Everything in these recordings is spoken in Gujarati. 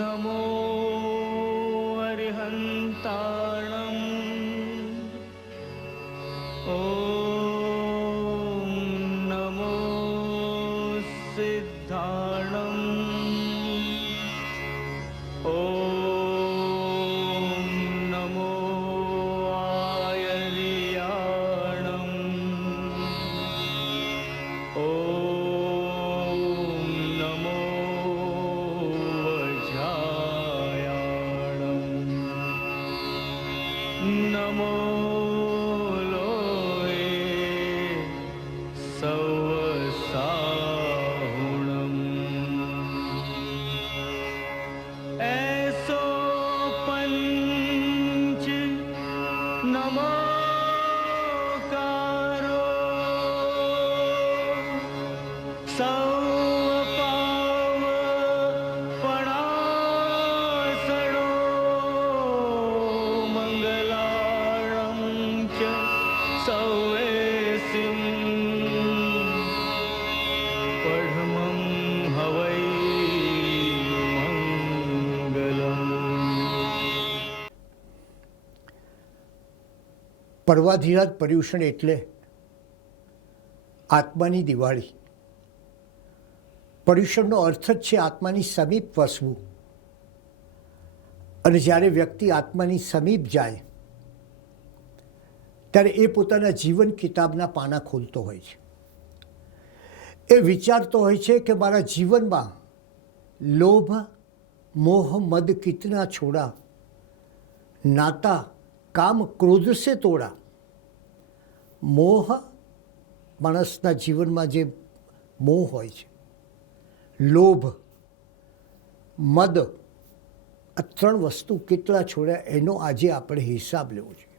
नमो अरिहन्ताणम्। नमो सिद्धाणम्। नमो आयर्याणम्। नमो वज्रायाणम्। नमो लोये सवसाहुणम्। ऐसो पंच नमोकारो सौपावपणासनो मंगलाणं च सौवेसिं पढमं हवै मंगलम्। પર્વાધિરાજ પર્યુષણ એટલે આત્માની દિવાળી. પર્યુષણનો અર્થ જ છે આત્માની સમીપ વસવું. અને જ્યારે વ્યક્તિ આત્માની સમીપ જાય ત્યારે એ પોતાના જીવન કિતાબના પાના ખોલતો હોય છે. એ વિચારતો હોય છે કે મારા જીવનમાં લોભ મોહ મદ કિતના છોડા, નાતા કામ ક્રોધ સે તોડા. મોહ, માણસના જીવનમાં જે મોહ હોય છે, લોભ, મદ, આ ત્રણ વસ્તુ કેટલા છોડ્યા એનો આજે આપણે હિસાબ લેવો જોઈએ.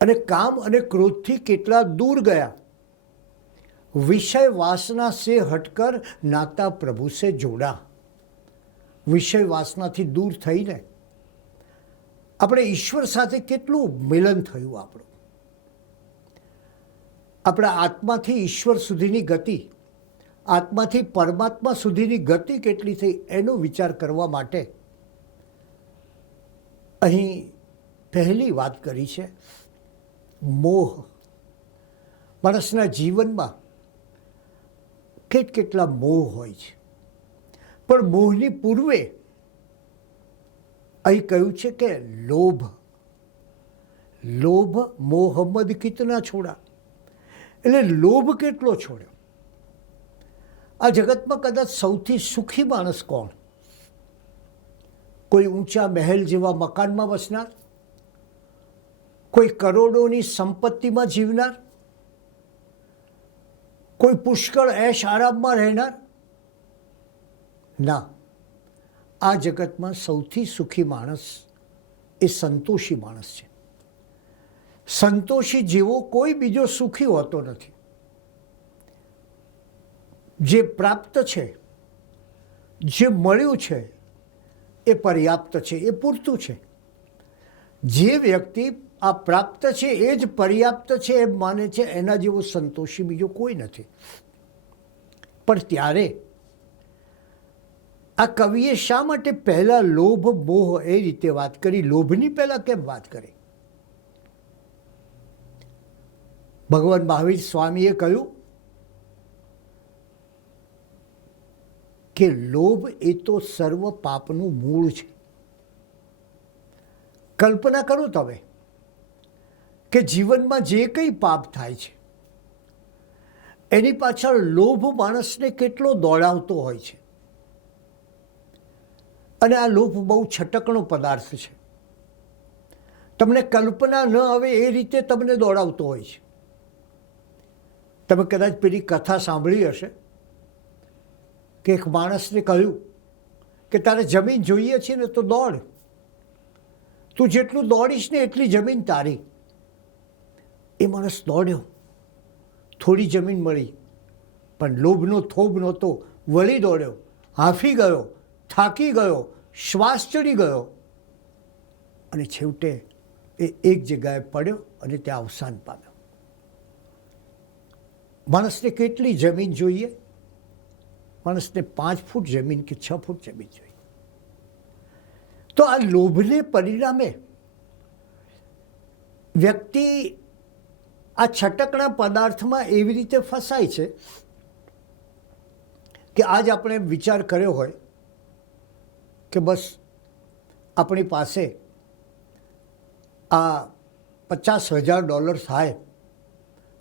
અને કામ અને ક્રોધથી કેટલા દૂર ગયા. વિષય વાસના સે હટકર નાતા પ્રભુ સે જોડા. વિષય વાસનાથી દૂર થઈને આપણે ઈશ્વર સાથે કેટલું મિલન થયું આપણું. આપણા આત્માથી ઈશ્વર સુધીની ગતિ, આત્માથી પરમાત્મા સુધીની ગતિ કેટલી થઈ એનો વિચાર કરવા માટે અહીં પહેલી વાત કરી છે મોહ. માણસના જીવનમાં કેટલા મોહ હોય છે, પણ મોહની પૂર્વે અહીં કહ્યું છે કે લોભ. લોભ મોહમ્મદ કિતના છોડા, એટલે લોભ કેટલો છોડ્યો. આ જગતમાં કદાચ સૌથી સુખી માણસ કોણ? કોઈ ઊંચા મહેલ જેવા મકાનમાં વસનાર, કોઈ કરોડોની સંપત્તિમાં જીવનાર, કોઈ પુષ્કળ એશ આરામમાં રહેનાર? ના, આ જગતમાં સૌથી સુખી માણસ એ સંતોષી માણસ છે. સંતોષી જેવો કોઈ બીજો સુખી હોતો નથી. જે પ્રાપ્ત છે, જે મળ્યું છે એ પર્યાપ્ત છે, એ પૂરતું છે. જે વ્યક્તિ આ પ્રાપ્ત છે એ જ પર્યાપ્ત છે એમ માને છે, એના જેવો સંતોષી બીજો કોઈ નથી. પણ ત્યારે આ કવિએ શા માટે પહેલા લોભ મોહ એ રીતે વાત કરી? લોભની પહેલા કેમ વાત કરી? ભગવાન મહાવીર સ્વામીએ કહ્યું કે લોભ એ તો સર્વ પાપનું મૂળ છે. કલ્પના કરો તમે કે જીવનમાં જે કંઈ પાપ થાય છે એની પાછળ લોભ માણસને કેટલો દોડાવતો હોય છે. અને આ લોભ બહુ છટકણો પદાર્થ છે. તમને કલ્પના ન આવે એ રીતે તમને દોડાવતો હોય છે. તમે કદાચ પેલી કથા સાંભળી હશે કે એક માણસને કહ્યું કે તારે જમીન જોઈએ છે ને તો દોડ, તું જેટલું દોડીશ ને એટલી જમીન તારી. એ માણસ દોડ્યો, થોડી જમીન મળી, પણ લોભનો થોભ નહોતો, વળી દોડ્યો, હાંફી ગયો, થાકી ગયો, શ્વાસ ચડી ગયો અને છેવટે એ એક જગ્યાએ પડ્યો અને ત્યાં અવસાન પામ્યો. માણસને કેટલી જમીન જોઈએ? માણસને 5 ફૂટ જમીન કે 6 ફૂટ જમીન જોઈએ. તો આ લોભને પરિણામે વ્યક્તિ આ છટકણા પદાર્થમાં એવી રીતે ફસાય છે કે આજ આપણે વિચાર કર્યો હોય કે બસ આપણી પાસે આ $50,000 થાય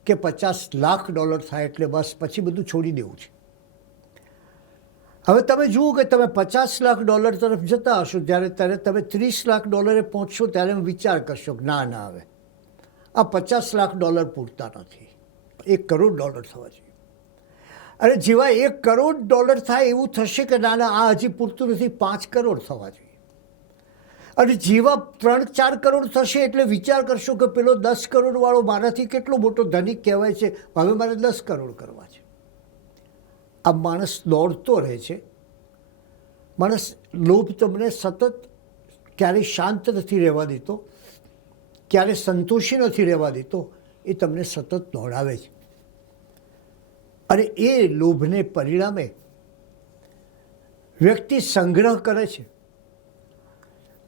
કે $50 લાખ થાય એટલે બસ પછી બધું છોડી દેવું છે. હવે તમે જુઓ કે તમે $50 લાખ તરફ જતા હશો ત્યારે તમે $30 લાખ પહોંચશો ત્યારે વિચાર કરશો કે ના હવે આ $50 લાખ પૂરતા નથી, $1 કરોડ થવા જોઈએ. અને જેવા $1 કરોડ થાય એવું થશે કે ના આ હજી પૂરતું નથી, 5 કરોડ થવા જોઈએ. અને જેવા 3-4 કરોડ થશે એટલે વિચાર કરશો કે પેલો 10 કરોડવાળો મારાથી કેટલો મોટો ધનિક કહેવાય છે, હવે મારે 10 કરોડ કરવા છે. આ માણસ દોડતો રહે છે. માણસ લોભ તમને સતત ક્યારેય શાંત નથી રહેવા દેતો, ક્યારે સંતોષી નથી રહેવા દેતો, એ તમને સતત દોડાવે છે. અને એ લોભને પરિણામે વ્યક્તિ સંગ્રહ કરે છે.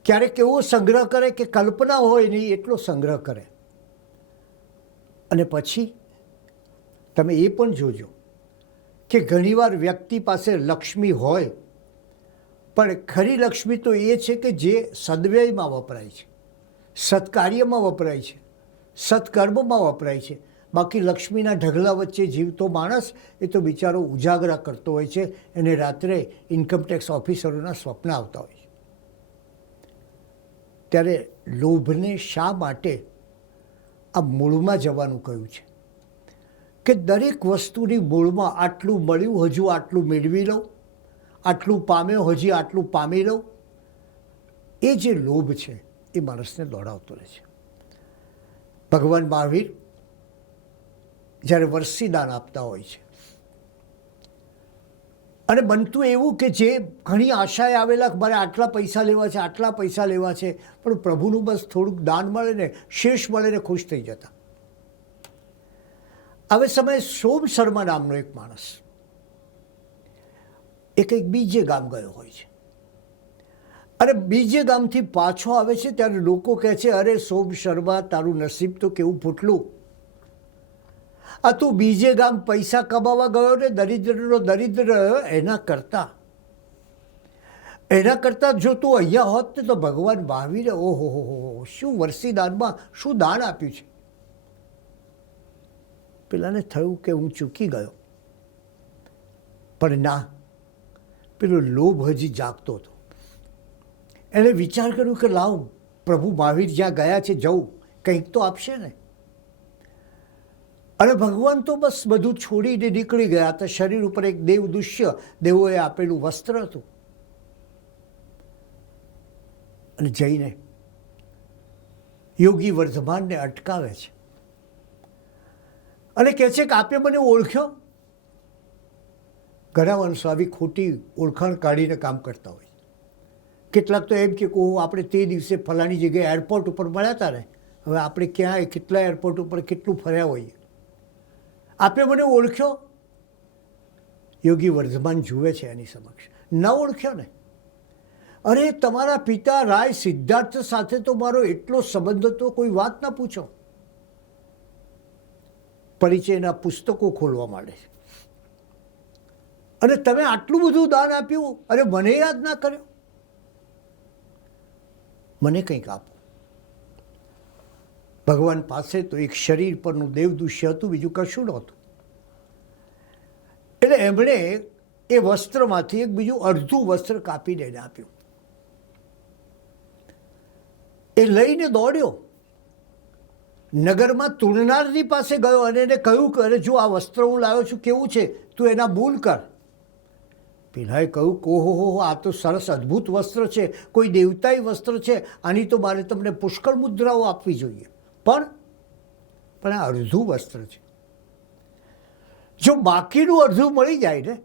ક્યારેક એવો સંગ્રહ કરે કે કલ્પના હોય નહીં એટલો સંગ્રહ કરે. અને પછી તમે એ પણ જોજો કે ઘણીવાર વ્યક્તિ પાસે લક્ષ્મી હોય પણ ખરી લક્ષ્મી તો એ છે કે જે સદવ્યયમાં વપરાય છે, સત્કાર્યમાં વપરાય છે, સત્કર્મમાં વપરાય છે. બાકી લક્ષ્મીના ઢગલા વચ્ચે જીવતો માણસ એ તો બિચારો ઉજાગરા કરતો હોય છે, એને રાત્રે ઇન્કમટેક્સ ઓફિસરોના સ્વપ્ન આવતા હોય છે. ત્યારે લોભને શા માટે આ મૂળમાં જવાનું કહ્યું છે કે દરેક વસ્તુની મૂળમાં આટલું મળ્યું હજુ આટલું મેળવી લઉં, આટલું પામ્યો હજી આટલું પામી લઉં, એ જે લોભ છે એ માણસને દોડાવતો રહે છે. ભગવાન મહાવીર જ્યારે વર્ષી દાન આપતા હોય છે અને બનતું એવું કે જે ઘણી આશાએ આવેલા મારે આટલા પૈસા લેવા છે, આટલા પૈસા લેવા છે, પણ પ્રભુનું બસ થોડુંક દાન મળે ને, શેષ મળે ને ખુશ થઈ જતા. હવે સમયે સોમ શર્મા નામનો એક માણસ એ કંઈક બીજે ગામ ગયો હોય છે અને બીજે ગામથી પાછો આવે છે ત્યારે લોકો કહે છે, અરે સોમ શર્મા તારું નસીબ તો કેવું ફૂટલું, આ તું બીજે ગામ પૈસા કમાવા ગયો ને દરિદ્રનો દરિદ્ર રહ્યો, એના કરતાં જો તું અહીંયા હોત ને તો ભગવાન મહાવીરે ઓહો શું વર્ષી દાનમાં શું દાન આપ્યું છે. પેલાને થયું કે હું ચૂકી ગયો, પણ ના, પેલો લોભ હજી જાગતો હતો. એણે વિચાર કર્યો કે લાવ પ્રભુ મહાવીર જ્યાં ગયા છે જવું, કંઈક તો આપશે ને. અને ભગવાન તો બસ બધું છોડીને નીકળી ગયા હતા. શરીર ઉપર એક દેવદુષ્ય દેવોએ આપેલું વસ્ત્ર હતું. અને જઈને યોગી વર્ધમાનને અટકાવે છે અને કહે છે કે આપે મને ઓળખ્યો. ઘણા માણસો આવી ખોટી ઓળખાણ કાઢીને કામ કરતા હોય. કેટલાક તો એમ કે આપણે તે દિવસે ફલાણી જગ્યાએ એરપોર્ટ ઉપર મળ્યા હતા ને, હવે આપણે ક્યાં કેટલા એરપોર્ટ ઉપર કેટલું ફર્યા હોઈએ, આપે મને ઓળખ્યો. યોગી વર્ધમાન જુએ છે એની સમક્ષ, ન ઓળખ્યો ને, અરે તમારા પિતા રાય સિદ્ધાર્થ સાથે તો મારો એટલો સંબંધ હતો, કોઈ વાત ના પૂછો. પરિચયના પુસ્તકો ખોલવા માંડે છે અને તમે આટલું બધું દાન આપ્યું, અરે મને યાદ ના કર્યો, મને કંઈક આપો. ભગવાન પાસે તો એક શરીર પરનું દેવદુષ્ય હતું, બીજું કશું નહોતું. એટલે એમણે એ વસ્ત્રમાંથી એક બીજું અડધું વસ્ત્ર કાપીને એને આપ્યું. એ લઈને દોડ્યો, નગરમાં તુણનારની પાસે ગયો અને એને કહ્યું કે અરે જો આ વસ્ત્ર હું લાવ્યો છું, કેવું છે, તું એના બૂલ કર. પેલાએ કહ્યું કે ઓહો આ તો સરસ અદ્ભુત વસ્ત્ર છે, કોઈ દેવતાઈ વસ્ત્ર છે, આની તો મારે તમને પુષ્કળ મુદ્રાઓ આપવી જોઈએ. પણ આ અડધું વસ્ત્ર છે, જો બાકીનું અડધું મળી જાય ને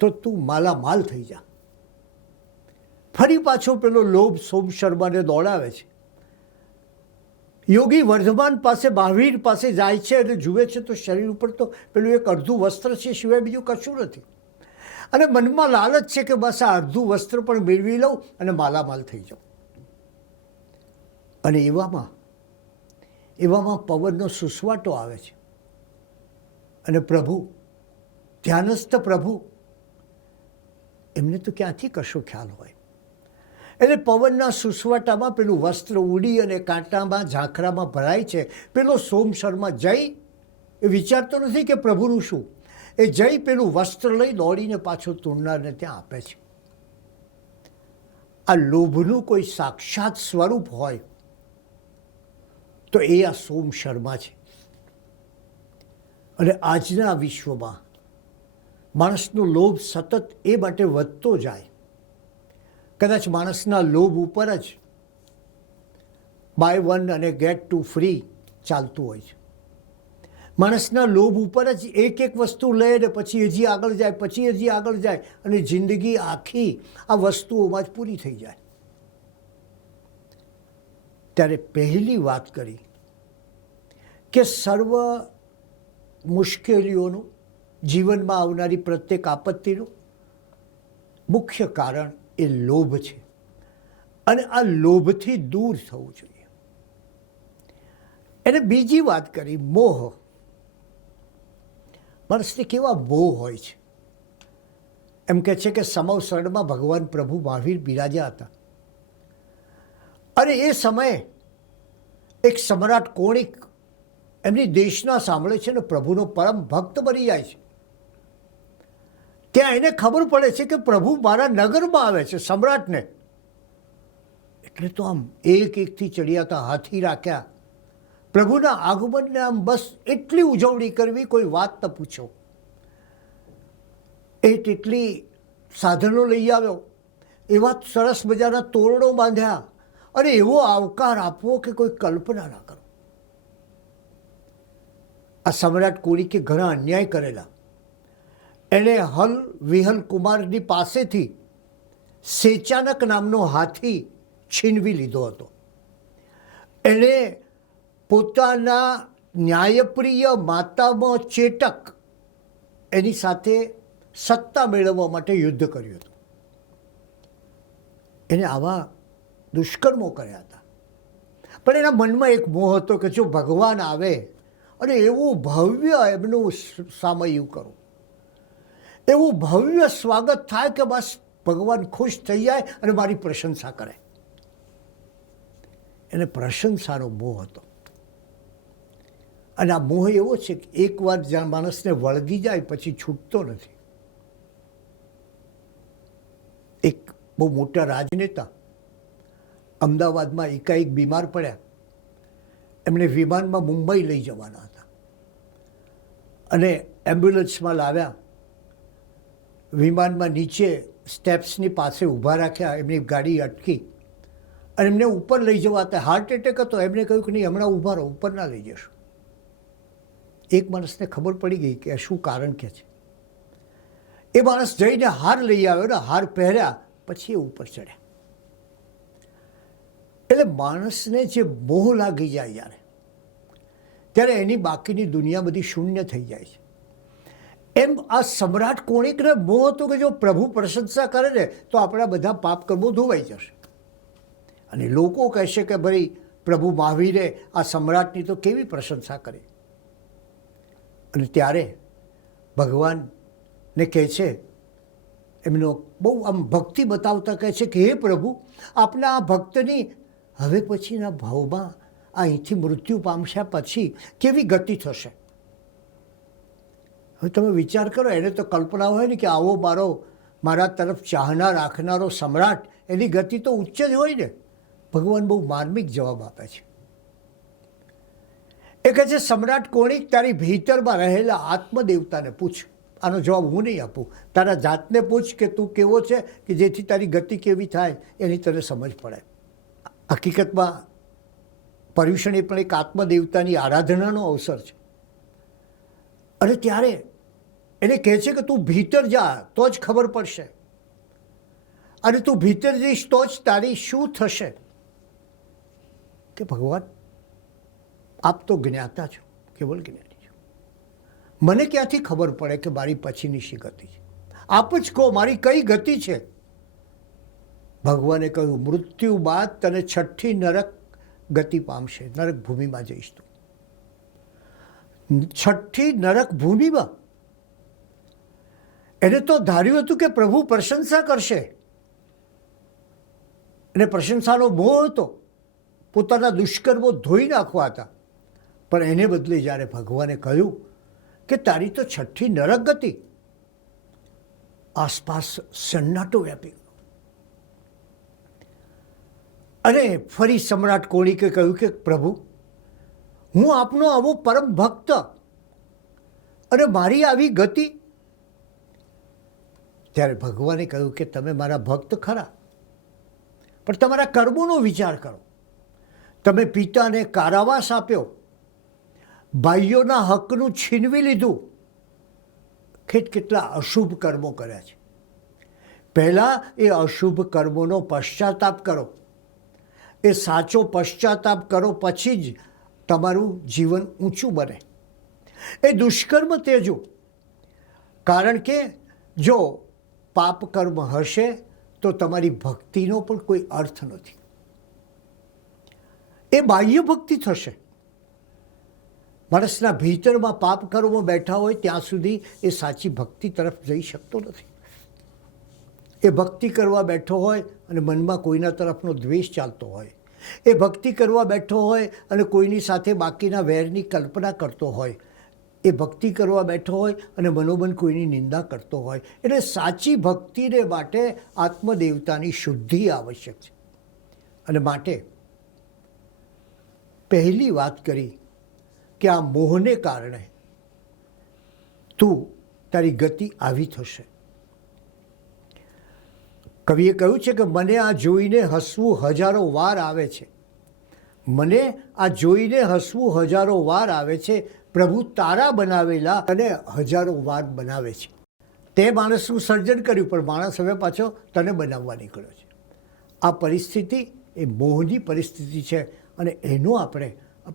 તો તું માલામાલ થઈ જા. ફરી પાછો પેલો લોભ સોમ શર્માને દોડાવે છે યોગી વર્ધમાન પાસે મહાવીર પાસે જાય છે અને જુએ છે તો શરીર ઉપર તો પેલું એક અડધું વસ્ત્ર છે સિવાય બીજું કશું નથી. અને મનમાં લાલચ છે કે બસ આ અડધું વસ્ત્ર પણ મેળવી લઉં અને માલામાલ થઈ જાઉં. અને એવામાં પવનનો સુસવાટો આવે છે અને પ્રભુ, ધ્યાનસ્થ પ્રભુ, એમને તો ક્યાંથી કશો ખ્યાલ હોય. એટલે પવનના સુસવાટામાં પેલું વસ્ત્ર ઉડી અને કાંટામાં ઝાંખરામાં ભરાય છે. પેલો સોમ શર્મા જઈ એ વિચારતો નથી કે પ્રભુનું શું, એ જઈ પેલું વસ્ત્ર લઈ દોડીને પાછો તોડનારને ત્યાં આપે છે. આ લોભનું કોઈ સાક્ષાત સ્વરૂપ હોય તો એ આ સોમ શર્મા છે. અને આજના વિશ્વમાં માણસનો લોભ સતત એ માટે વધતો જાય. કદાચ માણસના લોભ ઉપર જ બાય વન અને ગેટ ટુ ફ્રી ચાલતું હોય છે. માણસના લોભ ઉપર જ એક વસ્તુ લે ને પછી હજી આગળ જાય, પછી હજી આગળ જાય અને જિંદગી આખી આ વસ્તુઓમાં જ પૂરી થઈ જાય. ત્યારે પહેલી વાત કરી કે સર્વ મુશ્કેલીઓનું, જીવનમાં આવનારી પ્રત્યેક આપત્તિનું મુખ્ય કારણ એ લોભ છે. અને આ લોભથી દૂર થવું જોઈએ. એને બીજી વાત કરી મોહ. માણસને કેવા મોહ હોય છે. એમ કહે છે કે સમવસરણમાં ભગવાન પ્રભુ મહાવીર બિરાજ્યા હતા અને એ સમયે એક સમ્રાટ કોણિક એમની દેશના સાંભળે છે ને પ્રભુનો પરમ ભક્ત બની જાય છે. ત્યાં એને ખબર પડે છે કે પ્રભુ મારા નગરમાં આવે છે, સમ્રાટને. એટલે તો આમ એકથી ચડિયાતા હાથી રાખ્યા. પ્રભુના આગમનને આમ બસ એટલી ઉજવણી કરવી, કોઈ વાત ન પૂછો. એટલી સાધનો લઈ આવ્યો, એવા સરસ મજાના તોરણો બાંધ્યા અને એવો આવકાર આપવો કે કોઈ કલ્પના ના કરો. આ સમ્રાટ કોણિકે ઘણા અન્યાય કરેલા. એણે વિહલ કુમારની પાસેથી સેચાનક નામનો હાથી છીનવી લીધો હતો. એણે પોતાના ન્યાયપ્રિય માતામાં ચેટક એની સાથે સત્તા મેળવવા માટે યુદ્ધ કર્યું હતું. એને આવા દુષ્કર્મો કર્યા હતા. પણ એના મનમાં એક મોહ હતો કે જો ભગવાન આવે અને એવું ભવ્ય એમનું સામયું કરું, એવું ભવ્ય સ્વાગત થાય કે બસ ભગવાન ખુશ થઈ જાય અને મારી પ્રશંસા કરે. એને પ્રશંસાનો મોહ હતો. અને આ મોહ એવો છે કે એકવાર જ્યાં માણસને વળગી જાય પછી છૂટતો નથી. એક બહુ મોટા રાજનેતા અમદાવાદમાં એકાએક બીમાર પડ્યા. એમને વિમાનમાં મુંબઈ લઈ જવાના હતા અને એમ્બ્યુલન્સમાં લાવ્યા. વિમાનમાં નીચે સ્ટેપ્સની પાસે ઊભા રાખ્યા. એમની ગાડી અટકી અને એમને ઉપર લઈ જવા હતા. હાર્ટ એટેક હતો. એમને કહ્યું કે નહીં, હમણાં ઊભા રહો, ઉપર ના લઈ જશો. એક માણસને ખબર પડી ગઈ કે શું કારણ કે છે. એ માણસ જઈને હાર લઈ આવ્યો ને હાર પહેર્યા, પછી એ ઉપર ચડ્યા. એટલે માણસને જે મોહ લાગી જાય ત્યારે એની બાકીની દુનિયા બધી શૂન્ય થઈ જાય છે. એમ આ સમ્રાટ કોણિકને મોહ હતો કે જો પ્રભુ પ્રશંસા કરે ને તો આપણા બધા પાપ કર્મો ધોવાઈ જશે. અને લોકો કહેશે કે ભાઈ પ્રભુ મહાવીરે આ સમ્રાટની તો કેવી પ્રશંસા કરી. અને ત્યારે ભગવાનને કહે છે, એમનો બહુ આમ ભક્તિ બતાવતા કહે છે કે હે પ્રભુ, આપના આ ભક્તની હવે પછીના ભાવમાં અહીંથી મૃત્યુ પામશા પછી કેવી ગતિ થશે. હવે તમે વિચાર કરો, એને તો કલ્પના હોય ને કે આવો મારા તરફ ચાહના રાખનારો સમ્રાટ, એની ગતિ તો ઉચ્ચ જ હોય ને. ભગવાન બહુ માર્મિક જવાબ આપે છે. એ કહે છે, સમ્રાટ કોણિક, તારી ભીતરમાં રહેલા આત્મદેવતાને પૂછ. આનો જવાબ હું નહીં આપું. તારા જાતને પૂછ કે તું કેવો છે કે જેથી તારી ગતિ કેવી થાય એની તને સમજ પડે. હકીકતમાં પર્યુષણ એ પણ એક આત્મદેવતાની આરાધનાનો અવસર છે. અને ત્યારે એને કહે છે કે તું ભીતર જા તો જ ખબર પડશે. અને તું ભીતર જઈશ તો જ તારી શું થશે. કે ભગવાન આપ તો જ્ઞાતા છો, કેવલ જ્ઞાની છો. મને ક્યાંથી ખબર પડે કે મારી પછીની શી ગતિ છે? આપ જ કહો મારી કઈ ગતિ છે? ભગવાને કહ્યું, મૃત્યુ બાદ તને છઠ્ઠી નરક ગતિ પામશે, નરક ભૂમિમાં જઈશ તું. છઠ્ઠી નરક ભૂમિમાં? એને તો ધાર્યું હતું કે પ્રભુ પ્રશંસા કરશે, અને પ્રશંસાનો મોહ હતો, પોતાના દુષ્કર્મો ધોઈ નાખવા હતા. પણ એને બદલે જ્યારે ભગવાને કહ્યું કે તારી તો છઠ્ઠી નરક ગતિ, આસપાસ સન્નાટો વ્યાપી ગયો. અને ફરી સમ્રાટ કોણિકે કહ્યું કે પ્રભુ, હું આપનો આવો પરમ ભક્ત, અને મારી આવી ગતિ. ત્યારે ભગવાને કહ્યું કે તમે મારા ભક્ત ખરા, પણ તમારા કર્મોનો વિચાર કરો. તમે પિતાને કારાવાસ આપ્યો, ભાઈઓના હકનું છીનવી લીધું, કેટલા અશુભ કર્મો કર્યા છે. પહેલાં એ અશુભ કર્મોનો પશ્ચાતાપ કરો, એ સાચો પશ્ચાતાપ કરો, પછી જ તમારું જીવન ઊંચું બને. એ દુષ્કર્મ ત્યજો, કારણ કે જો પાપ કર્મ હશે તો તમારી ભક્તિનો પણ કોઈ અર્થ નથી. એ બાહ્ય ભક્તિ થશે. માણસના ભીતરમાં પાપ કર્મો બેઠા હોય ત્યાં સુધી એ સાચી ભક્તિ તરફ જઈ શકતો નથી. એ ભક્તિ કરવા બેઠો હોય અને મનમાં કોઈના તરફનો દ્વેષ ચાલતો હોય, એ ભક્તિ કરવા બેઠો હોય અને કોઈની સાથે બાકીના વેરની કલ્પના કરતો હોય, એ ભક્તિ કરવા બેઠો હોય અને મનોમન કોઈની નિંદા કરતો હોય. એટલે સાચી ભક્તિને માટે આત્મદેવતાની શુદ્ધિ આવશ્યક છે. અને માટે પહેલી વાત કરી કે આ મોહને કારણે તું તારી ગતિ આવી થશે. કવિએ કહ્યું છે કે મને આ જોઈને હસવું હજારો વાર આવે છે, મને આ જોઈને હસવું હજારો વાર આવે છે, પ્રભુ તારા બનાવેલા અને હજારો વાર બનાવે છે. તે માણસનું સર્જન કર્યું, પણ માણસ હવે પાછો તને બનાવવા નીકળ્યો છે. આ પરિસ્થિતિ એ મોહની પરિસ્થિતિ છે, અને એનો આપણે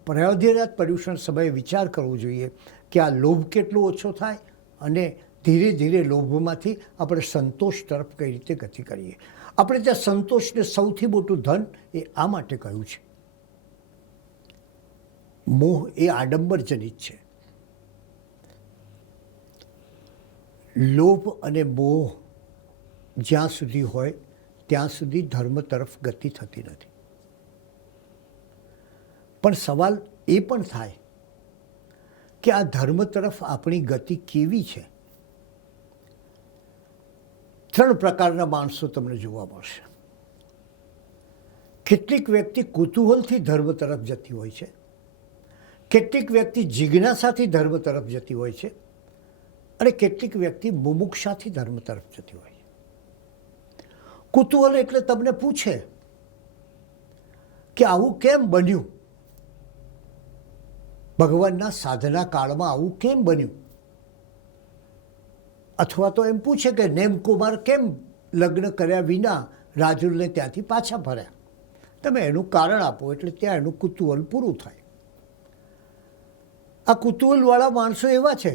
પર્યાવરણજાત પર્યુષણ સમયે વિચાર કરવો જોઈએ કે આ લોભ કેટલો ઓછો થાય, અને ધીરે ધીરે લોભમાંથી આપણે સંતોષ તરફ કઈ રીતે ગતિ કરીએ. આપણે ત્યાં સંતોષને સૌથી મોટું ધન એ આ માટે કહ્યું છે. મોહ એ આડંબરજનિત છે. લોભ અને મોહ જ્યાં સુધી હોય ત્યાં સુધી ધર્મ તરફ ગતિ થતી નથી. પણ સવાલ એ પણ થાય કે આ ધર્મ તરફ આપણી ગતિ કેવી છે. 3 પ્રકારના માણસો તમને જોવા મળશે. કેટલીક વ્યક્તિ કુતૂહલથી ધર્મ તરફ જતી હોય છે, કેટલીક વ્યક્તિ જિજ્ઞાસાથી ધર્મ તરફ જતી હોય છે, અને કેટલીક વ્યક્તિ મુમુક્ષાથી ધર્મ તરફ જતી હોય છે. કુતૂહલ એટલે તમને પૂછે કે આવું કેમ બન્યું, ભગવાનના સાધના કાળમાં આવું કેમ બન્યું, અથવા તો એમ પૂછે કે નેમકુમાર કેમ લગ્ન કર્યા વિના રાજુલને ત્યાંથી પાછા ફર્યા. તમે એનું કારણ આપો એટલે ત્યાં એનું કુતૂહલ પૂરું થાય. આ કુતૂહલવાળા માણસો એવા છે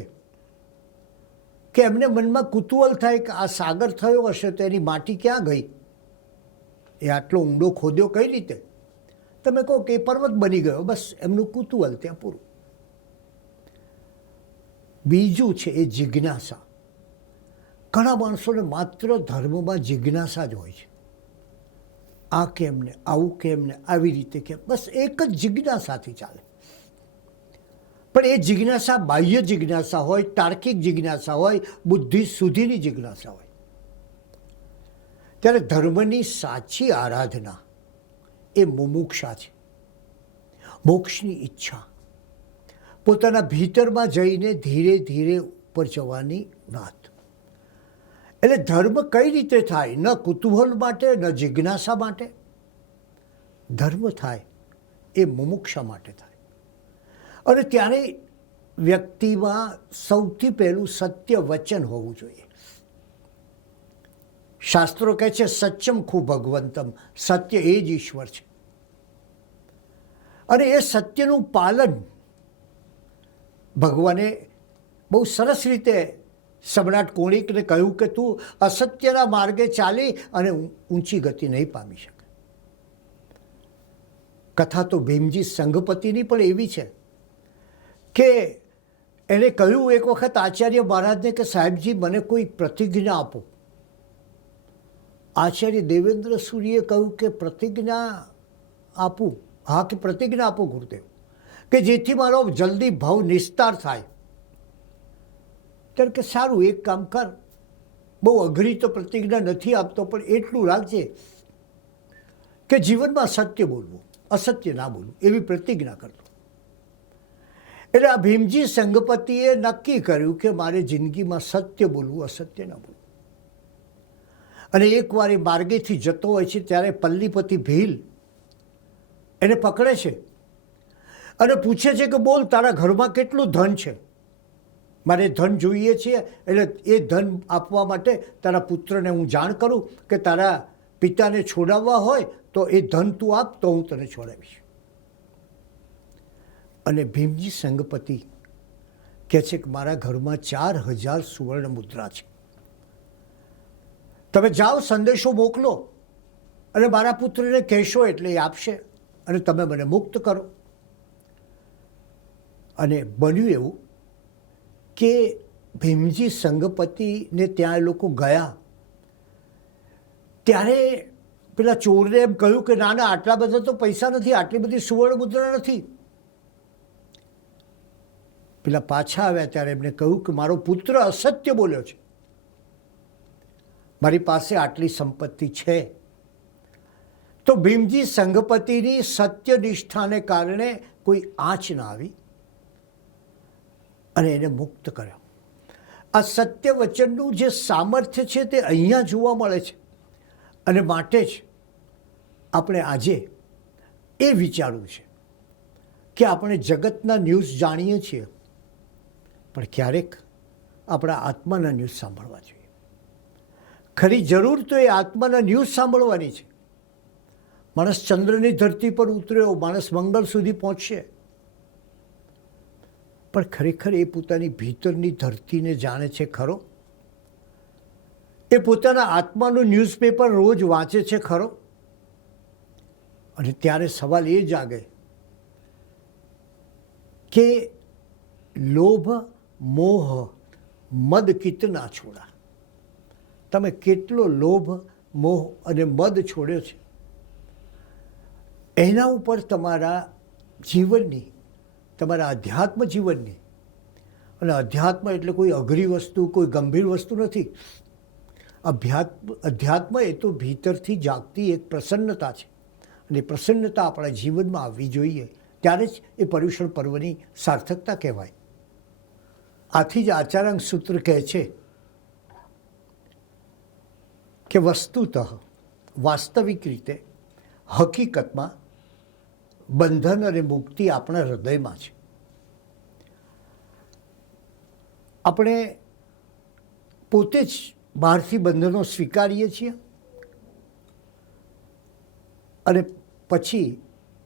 કે એમને મનમાં કુતૂહલ થાય કે આ સાગર થયો હશે તો એની માટી ક્યાં ગઈ, એ આટલો ઊંડો ખોદ્યો કઈ રીતે. તમે કહો કે એ પર્વત બની ગયો, બસ એમનું કુતૂહલ ત્યાં પૂરું. બીજું છે એ જિજ્ઞાસા. ઘણા માણસોને માત્ર ધર્મમાં જિજ્ઞાસા જ હોય છે. આ કેમ ને આવું કેમ ને આવી રીતે કેમ, બસ એક જ જિજ્ઞાસાથી ચાલે. પણ એ જિજ્ઞાસા બાહ્ય જિજ્ઞાસા હોય, તાર્કિક જિજ્ઞાસા હોય, બુદ્ધિ સુધીની જિજ્ઞાસા હોય. ત્યારે ધર્મની સાચી આરાધના એ મુમુક્ષા છે, મોક્ષની ઈચ્છા, પોતાના ભીતરમાં જઈને ધીરે ધીરે ઉપર જવાની વાત. એટલે ધર્મ કઈ રીતે થાય? ન કુતૂહલ માટે, ન જિજ્ઞાસા માટે. ધર્મ થાય એ મુમુક્ષા માટે થાય. અને ત્યારે વ્યક્તિમાં સૌથી પહેલું સત્ય વચન હોવું જોઈએ. શાસ્ત્રો કહે છે સત્યમ ખૂબ ભગવંતમ, સત્ય એ જ ઈશ્વર છે. અને એ સત્યનું પાલન ભગવાને બહુ સરસ રીતે સમ્રાટ કોણિકને કહ્યું કે તું અસત્યના માર્ગે ચાલી અને ઊંચી ગતિ નહીં પામી શકે. કથા તો ભીમજી સંઘપતિની પણ એવી છે કે એણે કહ્યું એક વખત આચાર્ય મહારાજને કે સાહેબજી મને કોઈ પ્રતિજ્ઞા આપો. આચાર્ય દેવેન્દ્ર સૂરીએ કહ્યું કે પ્રતિજ્ઞા આપું? હા, કે પ્રતિજ્ઞા આપો ગુરુદેવ, કે જેથી મારો જલ્દી ભાવ નિસ્તાર થાય. ત્યારે કે સારું, એક કામ કર, બહુ અઘરી તો પ્રતિજ્ઞા નથી આપતો, પણ એટલું રાખજે કે જીવનમાં સત્ય બોલવું, અસત્ય ના બોલવું, એવી પ્રતિજ્ઞા કરતો. એટલે આ ભીમજી સંઘપતિએ નક્કી કર્યું કે મારે જિંદગીમાં સત્ય બોલવું, અસત્ય ના બોલવું. અને એકવાર એ માર્ગેથી જતો હોય છે ત્યારે પલ્લીપતિ ભીલ એને પકડે છે અને પૂછે છે કે બોલ, તારા ઘરમાં કેટલું ધન છે? મારે ધન જોઈએ છે, એટલે એ ધન આપવા માટે તારા પુત્રને હું જાણ કરું કે તારા પિતાને છોડાવવા હોય તો એ ધન તું આપ તો હું તને છોડાવીશ. અને ભીમજી સંઘપતિ કહે છે કે મારા ઘરમાં 4000 સુવર્ણ મુદ્રા છે, તમે જાઓ સંદેશો મોકલો અને મારા પુત્રને કહેશો એટલે એ આપશે અને તમે મને મુક્ત કરો. અને બન્યું એવું કે ભીમજી સંઘપતિને ત્યાં એ લોકો ગયા ત્યારે પેલા ચોરને એમ કહ્યું કે ના ના, આટલા બધા તો પૈસા નથી, આટલી બધી સુવર્ણ મુદ્રા નથી. પેલા પાછા આવ્યા ત્યારે એમને કહ્યું કે મારો પુત્ર અસત્ય બોલ્યો છે, મારી પાસે આટલી સંપત્તિ છે. તો ભીમજી સંઘપતિની સત્યનિષ્ઠાને કારણે કોઈ આંચ ના આવી અને એને મુક્ત કર્યો. આ સત્ય વચનનું જે સામર્થ્ય છે તે અહીંયા જોવા મળે છે. અને માટે જ આપણે આજે એ વિચારવું છે કે આપણે જગતના ન્યૂઝ જાણીએ છીએ, પણ ક્યારેક આપણા આત્માના ન્યૂઝ સાંભળવા જોઈએ. ખરી જરૂર તો એ આત્માના ન્યૂઝ સાંભળવાની છે. માણસ ચંદ્રની ધરતી પર ઉતર્યો, માણસ મંગળ સુધી પહોંચશે, પણ ખરેખર એ પોતાની ભીતરની ધરતીને જાણે છે ખરો? એ પોતાના આત્માનું ન્યૂઝપેપર રોજ વાંચે છે ખરો? અને ત્યારે સવાલ એ જાગે કે લોભ મોહ મદ કિતના છોડા. તમે કેટલો લોભ મોહ અને મદ છોડ્યો છે? એના ઉપર તમારા જીવનની, તમારા અધ્યાત્મ જીવનની, અને અધ્યાત્મ એટલે કોઈ અઘરી વસ્તુ, કોઈ ગંભીર વસ્તુ નથી. અધ્યાત્મ એ તો ભીતરથી જાગતી એક પ્રસન્નતા છે, અને પ્રસન્નતા આપણા જીવનમાં આવવી જોઈએ, ત્યારે જ એ પર્યુષણ પર્વની સાર્થકતા કહેવાય. આથી જ આચાર્યાંગ સૂત્ર કહે છે કે વસ્તુતઃ, વાસ્તવિક રીતે, હકીકતમાં બંધન અને મુક્તિ આપણા હૃદયમાં છે. આપણે પોતે જ બહારથી બંધનો સ્વીકારીએ છીએ અને પછી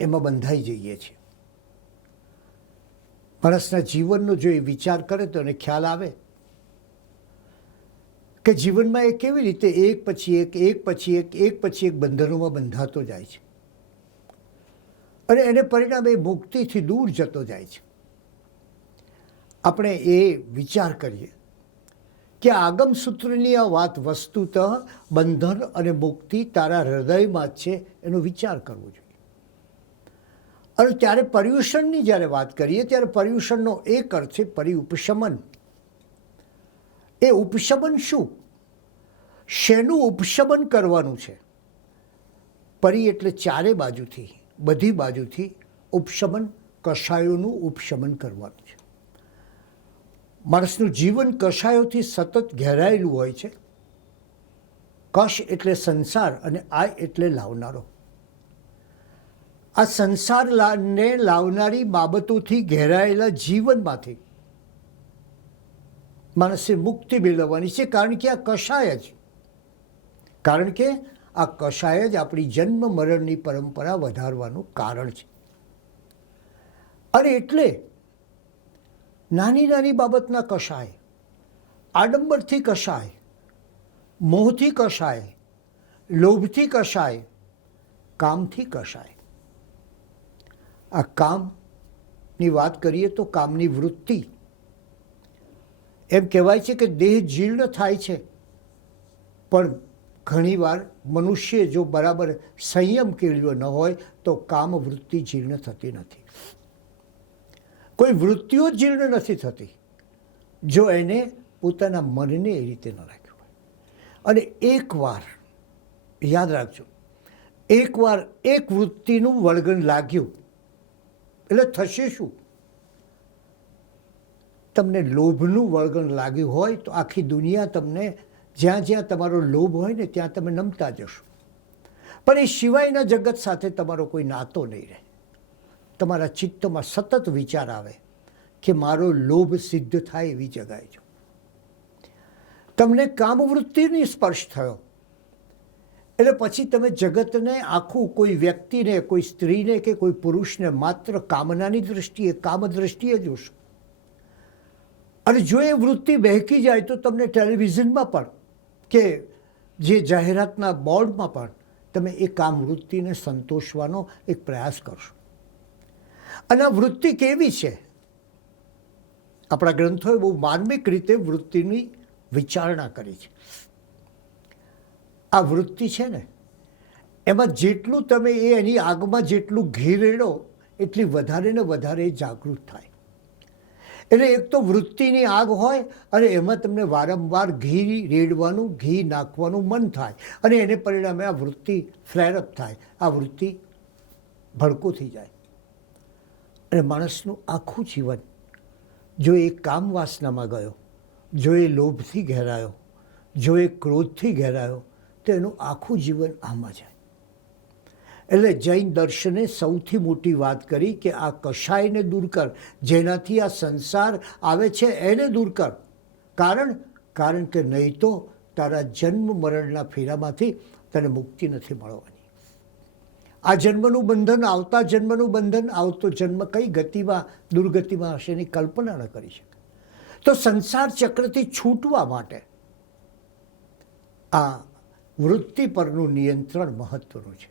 એમાં બંધાઈ જઈએ છીએ. માણસના જીવનનો જો એ વિચાર કરે તો એને ખ્યાલ આવે કે જીવનમાં એ કેવી રીતે એક પછી એક બંધનોમાં બંધાતો જાય છે અને એને પરિણામે મુક્તિથી દૂર જતો જાય છે. આપણે એ વિચાર કરીએ કે આગમ સૂત્રની આ વાત વસ્તુતઃ બંધન અને મુક્તિ તારા હૃદયમાં જ છે, એનો વિચાર કરવો જોઈએ. અને ત્યારે પર્યુષણની જ્યારે વાત કરીએ ત્યારે પર્યુષણનો એક અર્થ છે પરિઉપશમન. એ ઉપશમન શું? શેનું ઉપશમન કરવાનું છે? પરી એટલે ચારે બાજુથી, બધી બાજુથી ઉપશમન, કષાયોનું ઉપશમન કરવાનું છે. માણસનું જીવન કષાયોથી સતત ઘેરાયેલું હોય છે. કશ એટલે સંસાર અને આય એટલે લાવનારો. આ સંસારને લાવનારી બાબતોથી ઘેરાયેલા જીવનમાંથી માણસે મુક્તિ મેળવવાની છે, કારણ કે આ કષાય જ, કારણ કે આ કષાય જ આપણી જન્મ મરણની પરંપરા વધારવાનું કારણ છે. અને એટલે નાની નાની બાબતના કશાય, આડંબરથી કશાય, મોહથી કશાય, લોભથી કશાય, કામથી કશાય. આ કામની વાત કરીએ તો કામની વૃત્તિ. એમ કહેવાય છે કે દેહ જીર્ણ થાય છે, પણ ઘણીવાર મનુષ્ય જો બરાબર સંયમ કેળવ્યો ન હોય તો કામ વૃત્તિ જીર્ણ થતી નથી. કોઈ વૃત્તિઓ જીર્ણ નથી થતી જો એને પોતાના મનને એ રીતે ન રાખ્યું હોય. અને એકવાર યાદ રાખજો, એકવાર એક વૃત્તિનું વળગણ લાગ્યું એટલે થશે શું? તમને લોભનું વળગણ લાગ્યું હોય તો આખી દુનિયા તમને, જ્યાં જ્યાં તમારો લોભ હોય ને ત્યાં તમે નમતા જશો. પણ એ સિવાયના જગત સાથે તમારો કોઈ નાતો નહીં રહે. તમારા ચિત્તમાં સતત વિચાર આવે કે મારો લોભ સિદ્ધ થાય એવી જગાએ જો. તમને કામવૃત્તિની સ્પર્શ થયો એટલે પછી તમે જગતને આખું, કોઈ વ્યક્તિને, કોઈ સ્ત્રીને કે કોઈ પુરુષને માત્ર કામનાની દૃષ્ટિએ, કામ દૃષ્ટિએ જોશો. અને જો એ વૃત્તિ બહેકી જાય તો તમને ટેલિવિઝનમાં પણ કે જે જાહેરાતના બોર્ડમાં પણ તમે એ કામ વૃત્તિને સંતોષવાનો એક પ્રયાસ કરશો. અને આ વૃત્તિ કેવી છે? આપણા ગ્રંથોએ બહુ માર્મિક રીતે વૃત્તિની વિચારણા કરી છે. આ વૃત્તિ છે ને, એમાં જેટલું તમે એની આગમાં જેટલું ઘી રેડો એટલી વધારે ને વધારે જાગૃત થાય. એટલે એક તો વૃત્તિની આગ હોય અને એમાં તમને વારંવાર ઘી રેડવાનું, ઘી નાખવાનું મન થાય અને એને પરિણામે આ વૃત્તિ ફ્લેરઅપ થાય, આ વૃત્તિ ભડકો થઈ જાય. અને માણસનું આખું જીવન જો એ કામ વાસનામાં ગયો, જો એ લોભથી ઘેરાયો, જો એ ક્રોધથી ઘેરાયો, તો એનું આખું જીવન આમાં જાય. એટલે જૈન દર્શને સૌથી મોટી વાત કરી કે આ કષાયને દૂર કર, જેનાથી આ સંસાર આવે છે એને દૂર કર. કારણ કે નહીં તો તારા જન્મ મરણના ફેરામાંથી તને મુક્તિ નથી મળવાની. આ જન્મનું બંધન, આવતા જન્મનું બંધન, આવતો જન્મ કઈ ગતિમાં, દુર્ગતિમાં હશે એની કલ્પના ન કરી શકે. તો સંસાર ચક્રથી છૂટવા માટે આ વૃત્તિ પરનું નિયંત્રણ મહત્વનું છે.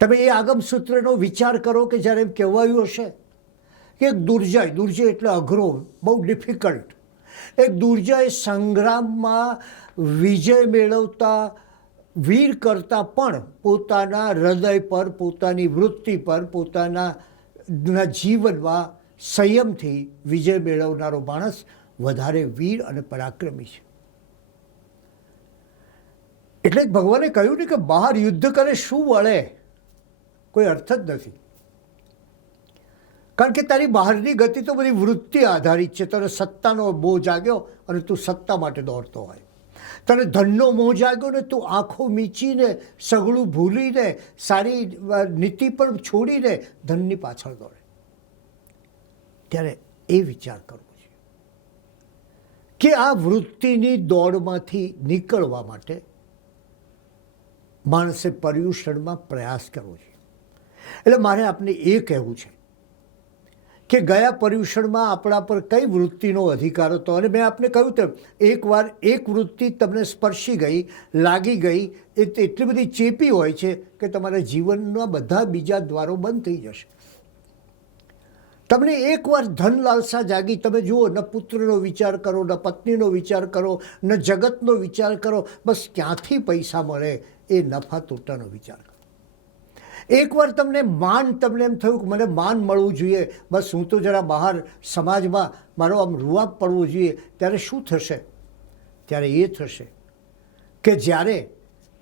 તમે એ આગમ સૂત્રનો વિચાર કરો કે જ્યારે એમ કહેવાયું હશે કે એક દુર્જય, દુર્જય એટલે અઘરો, બહુ ડિફિકલ્ટ, એક દુર્જય સંગ્રામમાં વિજય મેળવતા વીર કરતાં પણ પોતાના હૃદય પર, પોતાની વૃત્તિ પર, પોતાના જીવનમાં સંયમથી વિજય મેળવનારો માણસ વધારે વીર અને પરાક્રમી છે. એટલે ભગવાને કહ્યું ને કે બહાર યુદ્ધ કરે શું વળે, કોઈ અર્થ જ નથી. કારણ કે તારી બહારની ગતિ તો બધી વૃત્તિ આધારિત છે. તને સત્તાનો મોહ જાગ્યો અને તું સત્તા માટે દોડતો હોય. તને ધનનો મોહ જાગ્યો ને તું આંખો મીચીને, સગળું ભૂલીને, સારી નીતિ પણ છોડીને ધનની પાછળ દોડે. ત્યારે એ વિચાર કરવો છે કે આ વૃત્તિની દોડમાંથી નીકળવા માટે માણસે પર્યુષણમાં પ્રયાસ કરવો છે. એટલે મારે આપને એ કહેવું છે કે ગયા પર્યુષણમાં આપણા પર કઈ વૃત્તિનો અધિકાર હતો. અને મેં આપને કહ્યું તેમ એકવાર એક વૃત્તિ તમને સ્પર્શી ગઈ, લાગી ગઈ, એ એટલી બધી ચેપી હોય છે કે તમારા જીવનના બધા બીજા દ્વારો બંધ થઈ જશે. તમને એકવાર ધન લાલસા જાગી, તમે જુઓ, ન પુત્રનો વિચાર કરો, ન પત્નીનો વિચાર કરો, ન જગતનો વિચાર કરો, બસ ક્યાંથી પૈસા મળે એ નફા તોટાનો વિચાર કરો. એકવાર તમને એમ થયું કે મને માન મળવું જોઈએ, બસ હું તો જરા બહાર સમાજમાં મારો આમ રૂઆબ પડવો જોઈએ, ત્યારે શું થશે? ત્યારે એ થશે કે જ્યારે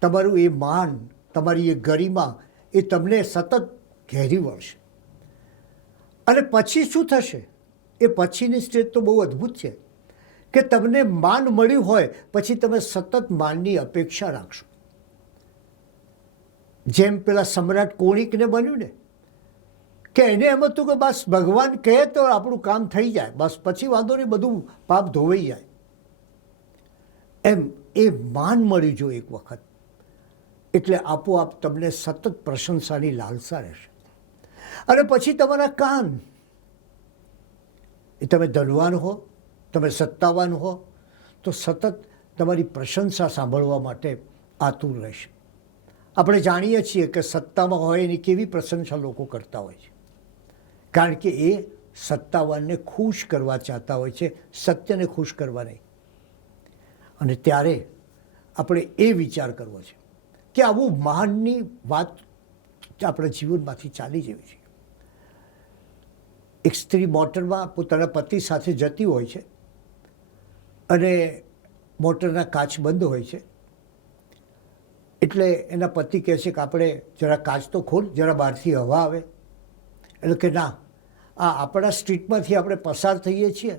તમારું એ માન, તમારી એ ગરિમા એ તમને સતત ઘેરી વળશે. અને પછી શું થશે? એ પછીની સ્ટેજ તો બહુ અદ્ભુત છે કે તમને માન મળ્યું હોય પછી તમે સતત માનની અપેક્ષા રાખશો. જેમ પેલા સમ્રાટ કોણિકને બન્યું ને કે એને એમ હતું કે બસ ભગવાન કહે તો આપણું કામ થઈ જાય, બસ પછી વાંધો નહીં, બધું પાપ ધોવાઈ જાય. એમ એ માન મળ્યું જો એક વખત એટલે આપોઆપ તમને સતત પ્રશંસાની લાલસા રહેશે. અને પછી તમારા કાન, એ તમે ધનવાન હો, તમે સત્તાવાન હો તો સતત તમારી પ્રશંસા સાંભળવા માટે આતુર રહેશે. આપણે જાણીએ છીએ કે સત્તામાં હોય એની કેવી પ્રશંસા લોકો કરતા હોય છે, કારણ કે એ સત્તાવાનને ખુશ કરવા ચાહતા હોય છે, સત્યને ખુશ કરવા નહીં. અને ત્યારે આપણે એ વિચાર કરવો છે કે આવું મહાનની વાત આપણા જીવનમાંથી ચાલી જવી છે. એક સ્ત્રી મોટરમાં પોતાના પતિ સાથે જતી હોય છે અને મોટરના કાચ બંધ હોય છે, એટલે એના પતિ કહે છે કે આપણે જરા કાચ તો ખોલ, જરા બહારથી હવા આવે. એટલે કે ના, આ આપણા સ્ટ્રીટમાંથી આપણે પસાર થઈએ છીએ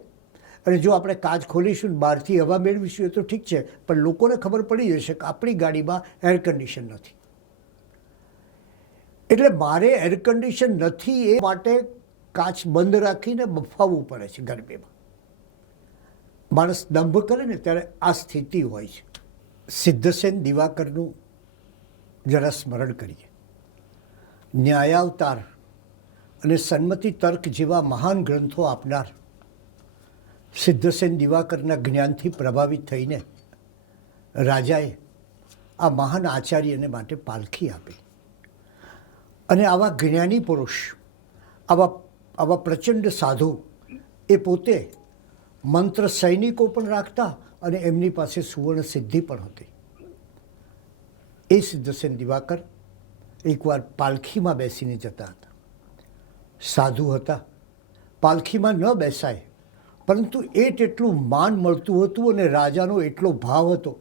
અને જો આપણે કાચ ખોલીશું બહારથી હવા મેળવીશું એ તો ઠીક છે, પણ લોકોને ખબર પડી જશે કે આપણી ગાડીમાં એર કન્ડિશન નથી. એટલે મારે એર કન્ડિશન નથી એ માટે કાચ બંધ રાખીને બફાવવું પડે છે ગરમીમાં. માણસ દંભ કરે ને ત્યારે આ સ્થિતિ હોય છે. સિદ્ધસેન દિવાકરનું જરા સ્મરણ કરીએ. ન્યાયાવતાર અને સન્મતિ તર્ક જેવા મહાન ગ્રંથો આપનાર સિદ્ધસેન દિવાકરના જ્ઞાનથી પ્રભાવિત થઈને રાજાએ આ મહાન આચાર્યને માટે પાલખી આપી. અને આવા જ્ઞાની પુરુષ, આવા પ્રચંડ સાધુ એ પોતે મંત્ર સૈનિકો પણ રાખતા અને એમની પાસે સુવર્ણ સિદ્ધિ પણ હતી. એ સિદ્ધસેન દિવાકર એકવાર પાલખીમાં બેસીને જતા હતા. સાધુ હતા, પાલખીમાં ન બેસાય, પરંતુ એટલું માન મળતું હતું અને રાજાનો એટલો ભાવ હતો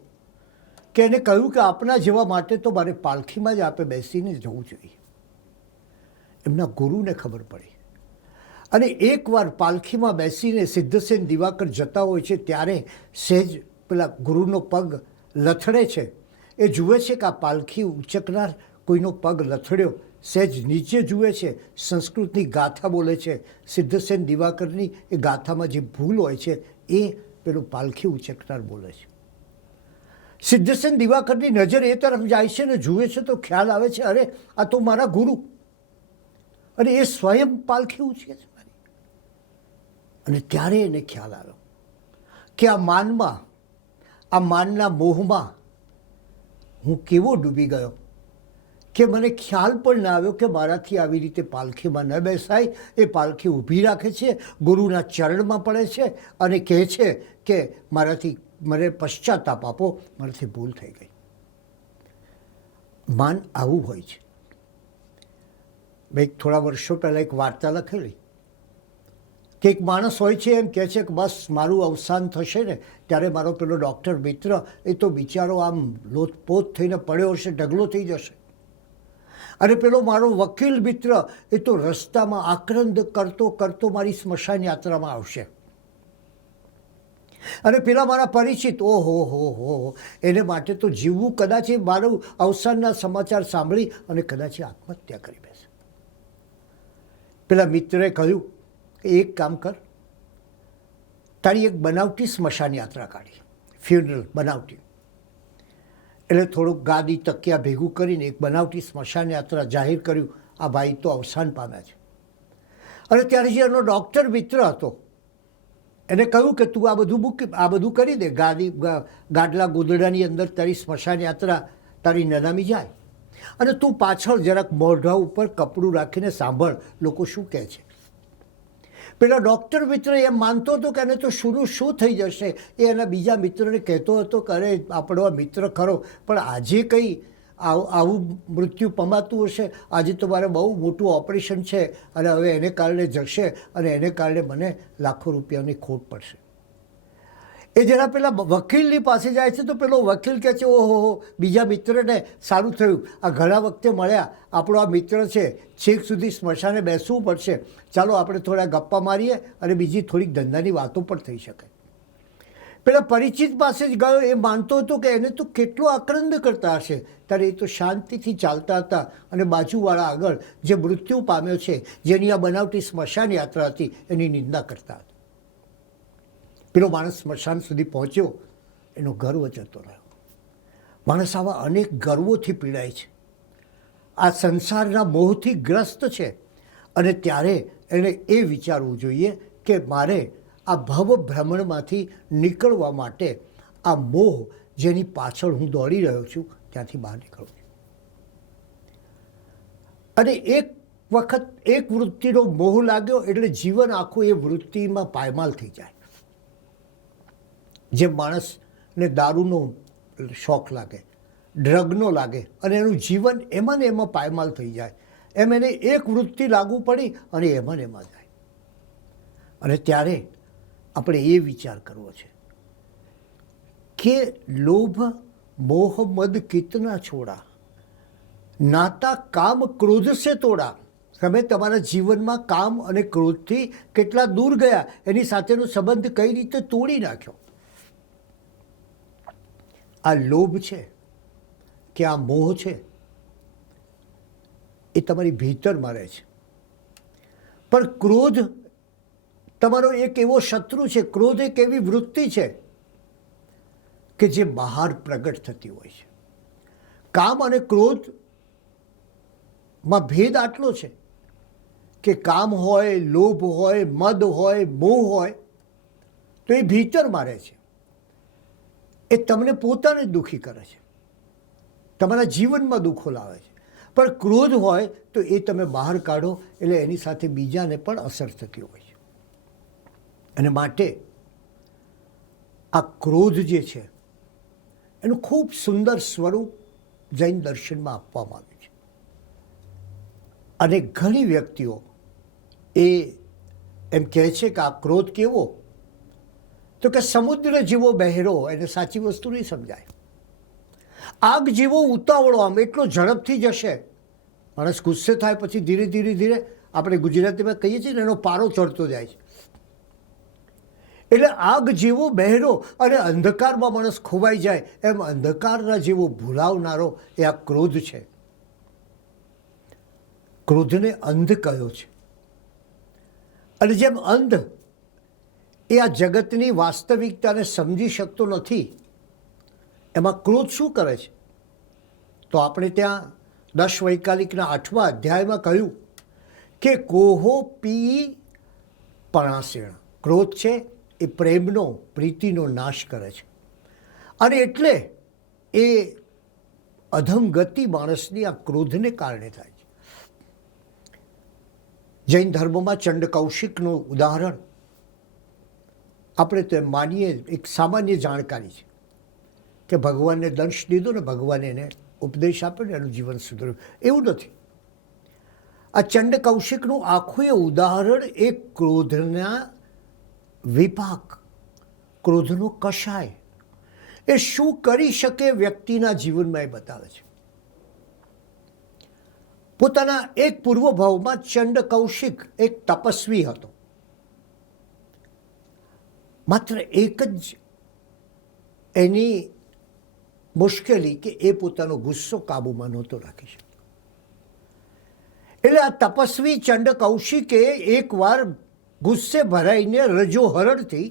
કે એને કહ્યું કે આપના જેવા માટે તો મારે પાલખીમાં જ આપે બેસીને જવું જોઈએ. એમના ગુરુને ખબર પડી અને એકવાર પાલખીમાં બેસીને સિદ્ધસેન દિવાકર જતા હોય છે ત્યારે સહેજ પેલા ગુરુનો પગ લથડે છે. એ જુએ છે કે આ પાલખી ઉચકનાર કોઈનો પગ લથડ્યો, સહેજ નીચે જુએ છે, સંસ્કૃતની ગાથા બોલે છે. સિદ્ધસેન દિવાકરની એ ગાથામાં જે ભૂલ હોય છે એ પેલું પાલખી ઉચકનાર બોલે છે. સિદ્ધસેન દિવાકરની નજર એ તરફ જાય છે ને જુએ છે તો ખ્યાલ આવે છે, અરે આ તો મારા ગુરુ, અને એ સ્વયં પાલખી ઉચકે છે મારી. અને ત્યારે એને ખ્યાલ આવ્યો કે આ માનના મોહમાં હું કેવો ડૂબી ગયો કે મને ખ્યાલ પણ ના આવ્યો કે મારાથી આવી રીતે પાલખીમાં ન બેસાય. એ પાલખી ઊભી રાખે છે, ગુરુના ચરણમાં પડે છે અને કહે છે કે મને પશ્ચાતાપ આપો, મારાથી ભૂલ થઈ ગઈ. માન આવું હોય છે. મેં થોડા વર્ષો પહેલાં એક વાર્તા લખેલી કે એક માણસ હોય છે, એમ કહે છે કે બસ મારું અવસાન થશે ને ત્યારે મારો પેલો ડૉક્ટર મિત્ર એ તો બિચારો આમ લોથપોથ થઈને પડ્યો હશે, ઢગલો થઈ જશે. અને પેલો મારો વકીલ મિત્ર એ તો રસ્તામાં આક્રંદ કરતો કરતો મારી સ્મશાન યાત્રામાં આવશે. અને પેલા મારા પરિચિત, ઓહો, એને માટે તો જીવવું, કદાચ એ મારું અવસાનના સમાચાર સાંભળી અને કદાચ એ આત્મહત્યા કરી બેસે. પેલા મિત્રે કહ્યું કે એક કામ કર, તારી એક બનાવટી સ્મશાન યાત્રા કાઢી, ફ્યુનરલ બનાવટી. એટલે થોડુંક ગાદી તકિયા ભેગું કરીને એક બનાવટી સ્મશાન યાત્રા જાહેર કર્યું. આ ભાઈ તો અવસાન પામ્યા છે. અને ત્યારે જે એનો ડૉક્ટર મિત્ર હતો એને કહ્યું કે તું આ બધું કરી દે, ગાડલા ગોદડાની અંદર તારી સ્મશાન યાત્રા તારી નનામી જાય અને તું પાછળ જરાક મોઢા ઉપર કપડું રાખીને સાંભળ લોકો શું કહે છે. પેલા ડૉક્ટર મિત્ર એમ માનતો હતો કે એને તો શું થઈ જશે. એ એના બીજા મિત્રને કહેતો હતો કે અરે આપણો આ મિત્ર ખરો, પણ આજે કંઈ આવું મૃત્યુ પમાતું હશે, આજે તો મારે બહુ મોટું ઓપરેશન છે અને હવે એને કારણે જશે અને એને કારણે મને લાખો રૂપિયાની ખોટ પડશે. એ જરા પેલા વકીલની પાસે જાય છે તો પેલો વકીલ કહે છે ઓહો, બીજા મિત્રને સારું થયું, આ ઘણા વખતે મળ્યા, આપણો આ મિત્ર છે, છેક સુધી સ્મશાને બેસવું પડશે, ચાલો આપણે થોડા ગપ્પા મારીએ અને બીજી થોડીક ધંધાની વાતો પણ થઈ શકે. પેલા પરિચિત પાસે જ ગયો. એ માનતો હતો કે એને તો કેટલો આક્રંદ કરતા હશે, ત્યારે એ તો શાંતિથી ચાલતા હતા અને બાજુવાળા આગળ જે મૃત્યુ પામ્યો છે, જેની આ બનાવટી સ્મશાન યાત્રા હતી, એની નિંદા કરતા હતા. પેલો માણસ સ્મશાન સુધી પહોંચ્યો, એનો ગર્વ જતો રહ્યો. માણસ આવા અનેક ગર્વોથી પીડાય છે, આ સંસારના મોહથી ગ્રસ્ત છે અને ત્યારે એણે એ વિચારવું જોઈએ કે મારે આ ભવ ભ્રમણમાંથી નીકળવા માટે આ મોહ જેની પાછળ હું દોડી રહ્યો છું ત્યાંથી બહાર નીકળવું છું. અને એક વખત એક વૃત્તિનો મોહ લાગ્યો એટલે જીવન આખું એ વૃત્તિમાં પાયમાલ થઈ જાય. જે માણસને દારૂનો શોખ લાગે, ડ્રગનો લાગે અને એનું જીવન એમાં ને એમાં પાયમાલ થઈ જાય, એમ એને એક વૃત્તિ લાગુ પડી અને એમાં ને એમાં જાય. અને ત્યારે આપણે એ વિચાર કરવો છે કે લોભ મોહ મદ કિતના છોડા, નાતા કામ ક્રોધ સે તોડા. તમે તમારા જીવનમાં કામ અને ક્રોધથી કેટલા દૂર ગયા, એની સાથેનો સંબંધ કઈ રીતે તોડી નાખ્યો. આ લોભ છે કે આ મોહ છે એ તમારી ભીતરમાં રહે છે, પણ ક્રોધ તમારો એક એવો શત્રુ છે. ક્રોધ એક એવી વૃત્તિ છે કે જે બહાર પ્રગટ થતી હોય છે. કામ અને ક્રોધમાં ભેદ આટલો છે કે કામ હોય, લોભ હોય, મદ હોય, મોહ હોય તો એ ભીતરમાં રહે છે. એ તમને પોતાને દુઃખી કરે છે, તમારા જીવનમાં દુઃખો લાવે છે. પણ ક્રોધ હોય તો એ તમે બહાર કાઢો એટલે એની સાથે બીજાને પણ અસર થતી હોય છે. અને માટે આ ક્રોધ જે છે એનું ખૂબ સુંદર સ્વરૂપ જૈન દર્શનમાં આપવામાં આવ્યું છે. અને ઘણી વ્યક્તિઓ એ એમ કહે છે કે આ ક્રોધ કેવો, તો કે સમુદ્ર જેવો બહેરો. એને સાચી વસ્તુ નહીં સમજાય. આગ જેવો ઉતાવળો, આમ એટલો ઝડપથી જશે. માણસ ગુસ્સે થાય પછી ધીરે ધીરે ધીરે, આપણે ગુજરાતીમાં કહીએ છીએ ને, એનો પારો ચડતો જાય છે. એટલે આગ જેવો બહેરો અને અંધકારમાં માણસ ખોવાઈ જાય, એમ અંધકારના જેવો ભૂલાવનારો એ આ ક્રોધ છે. ક્રોધને અંધ કહ્યો છે. અને જેમ અંધ એ આ જગતની વાસ્તવિકતાને સમજી શકતો નથી, એમાં ક્રોધ શું કરે છે? તો આપણે ત્યાં 10 વૈકાલિકના 8મા અધ્યાયમાં કહ્યું કે કોહો પી પણાસેણ. ક્રોધ છે એ પ્રેમનો, પ્રીતિનો નાશ કરે છે. અને એટલે એ અધમ ગતિ માણસની આ ક્રોધને કારણે થાય છે. જૈન ધર્મમાં ચંડ કૌશિકનું ઉદાહરણ આપણે તો એમ માનીએ, એક સામાન્ય જાણકારી છે કે ભગવાનને દંશ દીધો ને ભગવાને એને ઉપદેશ આપ્યો ને એનું જીવન સુધર્યું. એવું નથી. આ ચંડ કૌશિકનું આખું એ ઉદાહરણ એક ક્રોધના વિપાક, ક્રોધનો કષાય એ શું કરી શકે વ્યક્તિના જીવનમાં એ બતાવે છે. પોતાના એક પૂર્વ ભાવમાં ચંડ કૌશિક એક તપસ્વી હતો. માત્ર એક જ એની મુશ્કેલી કે એ પોતાનો ગુસ્સો કાબૂમાં નહોતો રાખી શકતો. એટલે આ તપસ્વી ચંડ કૌશિકે એકવાર ગુસ્સે ભરાઈને રજોહરણથી,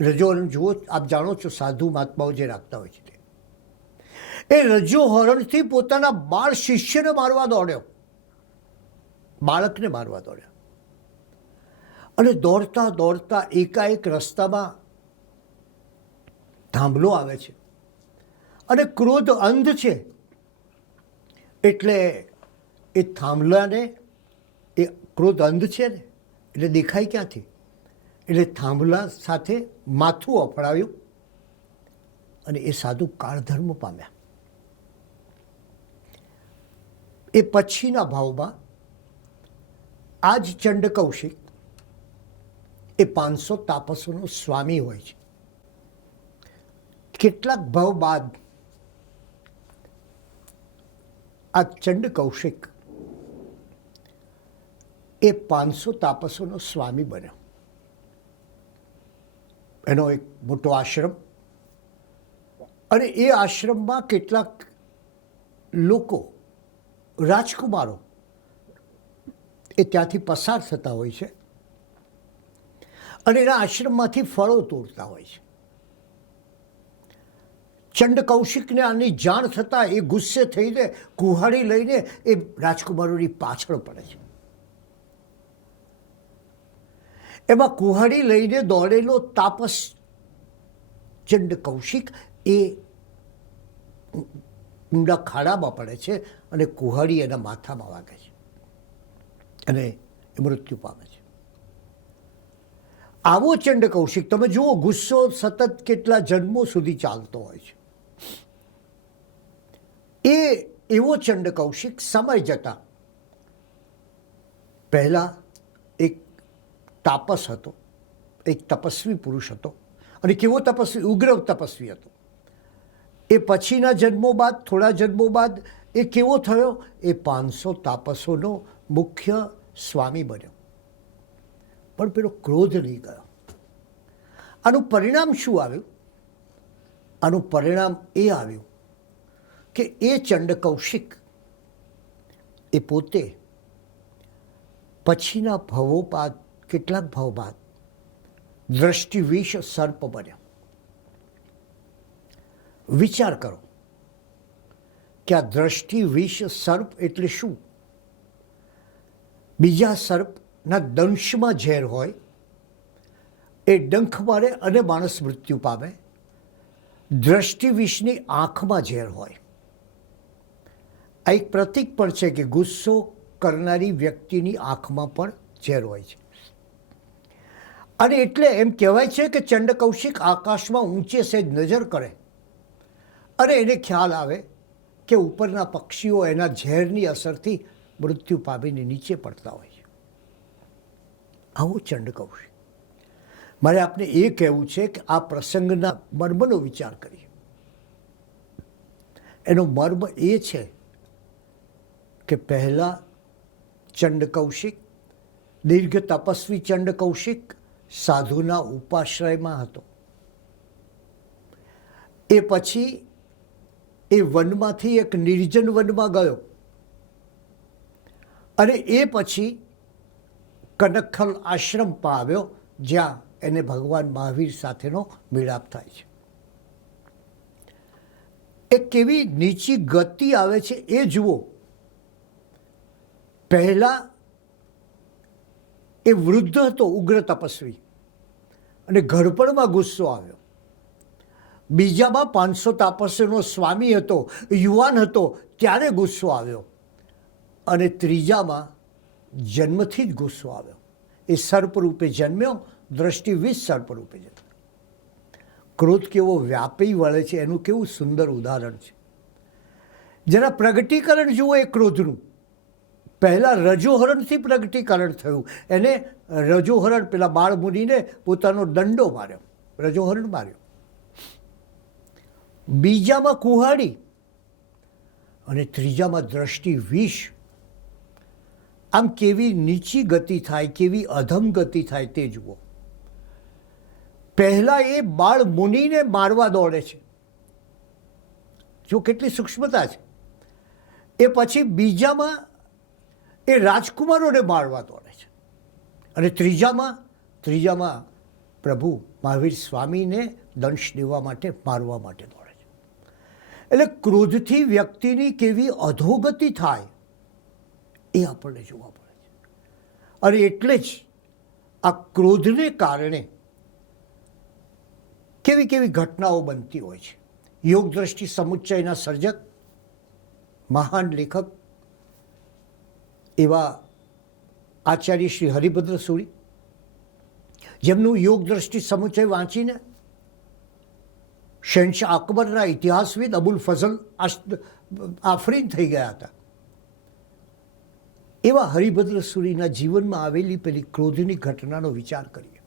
રજોહરણ જુઓ, આપ જાણો છો સાધુ મહાત્માઓ જે રાખતા હોય છે તે, એ રજોહરણથી પોતાના બાળ શિષ્યને મારવા દોડ્યો, બાળકને મારવા દોડ્યો. અને દોડતા દોડતા એકાએક રસ્તામાં થાંભલો આવે છે. અને ક્રોધ અંધ છે એટલે એ થાંભલાને, એ ક્રોધ અંધ છે ને એટલે દેખાય ક્યાંથી, એટલે થાંભલા સાથે માથું અફડાવ્યું અને એ સાધુ કાળધર્મ પામ્યા. એ પછીના ભાવમાં આ જ ચંડ કૌશિક એ 500 તાપસોનો સ્વામી હોય છે. કેટલાક ભાવ બાદ આ ચંડ કૌશિક એ 500 તાપસોનો સ્વામી બન્યો. એનો એક મોટો આશ્રમ, અને એ આશ્રમમાં કેટલાક લોકો, રાજકુમારો એ ત્યાંથી પસાર થતા હોય છે અને એના આશ્રમમાંથી ફળો તોડતા હોય છે. ચંડ કૌશિકને આની જાણ થતાં એ ગુસ્સે થઈને કુહાડી લઈને એ રાજકુમારોની પાછળ પડે છે. એમાં કુહાડી લઈને દોડેલો તાપસ ચંડ કૌશિક એ ઊંડા ખાડામાં પડે છે અને કુહાડી એના માથામાં વાગે છે અને એ મૃત્યુ પામે છે. આવો ચંડ કૌશિક તમે જુઓ, ગુસ્સો સતત કેટલા જન્મો સુધી ચાલતો હોય છે. એવો ચંડ કૌશિક સમય જતા પહેલા એક તાપસ હતો, એક તપસ્વી પુરુષ હતો. અને કેવો તપસ્વી? ઉગ્ર તપસ્વી હતો. એ પછીના જન્મો બાદ, થોડા જન્મો બાદ એ કેવો થયો? એ 500 તાપસોનો મુખ્ય સ્વામી બન્યો. પણ પેલો ક્રોધ નહીં ગયો. આનું પરિણામ શું આવ્યું? આનું પરિણામ એ આવ્યું કે એ ચંડ કૌશિક એ પોતે પછીના ભવો બાદ, કેટલાક ભવ બાદ દ્રષ્ટિવિષ સર્પ બન્યા. વિચાર કરો કે આ દ્રષ્ટિવિષ સર્પ એટલે શું? બીજા સર્પના દંશમાં ઝેર હોય, એ ડંખ મારે અને માણસ મૃત્યુ પામે. દ્રષ્ટિવિષની આંખમાં ઝેર હોય. આ એક પ્રતીક પણ છે કે ગુસ્સો કરનારી વ્યક્તિની આંખમાં પણ ઝેર હોય છે. અને એટલે એમ કહેવાય છે કે ચંડ કૌશિક આકાશમાં ઊંચે સેજ નજર કરે અને એને ખ્યાલ આવે કે ઉપરના પક્ષીઓ એના ઝેરની અસરથી મૃત્યુ પામીને નીચે પડતા હોય છે. આવો ચંડ કૌશિક. મારે આપને એ કહેવું છે કે આ પ્રસંગના મર્મનો વિચાર કરીએ. એનો મર્મ એ છે કે પહેલાં ચંડ કૌશિક, દીર્ઘ તપસ્વી ચંડ કૌશિક સાધુના ઉપાશ્રયમાં હતો. એ પછી એ વનમાંથી એક નિર્જન વનમાં ગયો અને એ પછી કનકખલ આશ્રમમાં આવ્યો, જ્યાં એને ભગવાન મહાવીર સાથેનો મિલાપ થાય છે. એ કેવી નીચી ગતિ આવે છે એ જુઓ. પહેલા એ વૃદ્ધ હતો, ઉગ્ર તપસ્વી, અને ઘડપણમાં ગુસ્સો આવ્યો. બીજામાં 500 તાપસ્યનો સ્વામી હતો, યુવાન હતો, ત્યારે ગુસ્સો આવ્યો. અને ત્રીજામાં જન્મથી જ ગુસ્સો આવ્યો. એ સર્પ રૂપે જન્મ્યો, દ્રષ્ટિવિષ સર્પ રૂપે જન્મ્યો. ક્રોધ કેવો વ્યાપી વળે છે એનું કેવું સુંદર ઉદાહરણ છે. જરા પ્રગટીકરણ જુઓ એ ક્રોધનું. પહેલાં રજોહરણથી પ્રગટીકરણ થયું. એને રજોહરણ, પેલા બાળમુનિને પોતાનો દંડો માર્યો, રજોહરણ માર્યો. બીજામાં કુહાડી અને ત્રીજામાં દ્રષ્ટિ વિષ. આમ કેવી નીચી ગતિ થાય, કેવી અધમ ગતિ થાય તે જુઓ. પહેલા એ બાળ મુનિને મારવા દોડે છે, જો કેટલી સૂક્ષ્મતા છે. એ પછી બીજામાં એ રાજકુમારોને મારવા દોડે છે અને ત્રીજામાં પ્રભુ મહાવીર સ્વામીને દંશ દેવા માટે, મારવા માટે દોડે છે. એટલે ક્રોધથી વ્યક્તિની કેવી અધોગતિ થાય એ આપણને જોવા પડે છે. અને એટલે જ આ ક્રોધને કારણે કેવી કેવી ઘટનાઓ બનતી હોય છે. યોગ દ્રષ્ટિ સમુચ્ચયના સર્જક, મહાન લેખક એવા આચાર્ય શ્રી હરિભદ્ર સુરી, જેમનું યોગ દ્રષ્ટિ સમુચ્ચય વાંચીને શહેનશાહ અકબરના ઇતિહાસવિદ અબુલ ફઝલ આફરીન થઈ ગયા હતા. એવા હરિભદ્ર સુરીના જીવનમાં આવેલી પેલી ક્રોધની ઘટનાનો વિચાર કરીએ.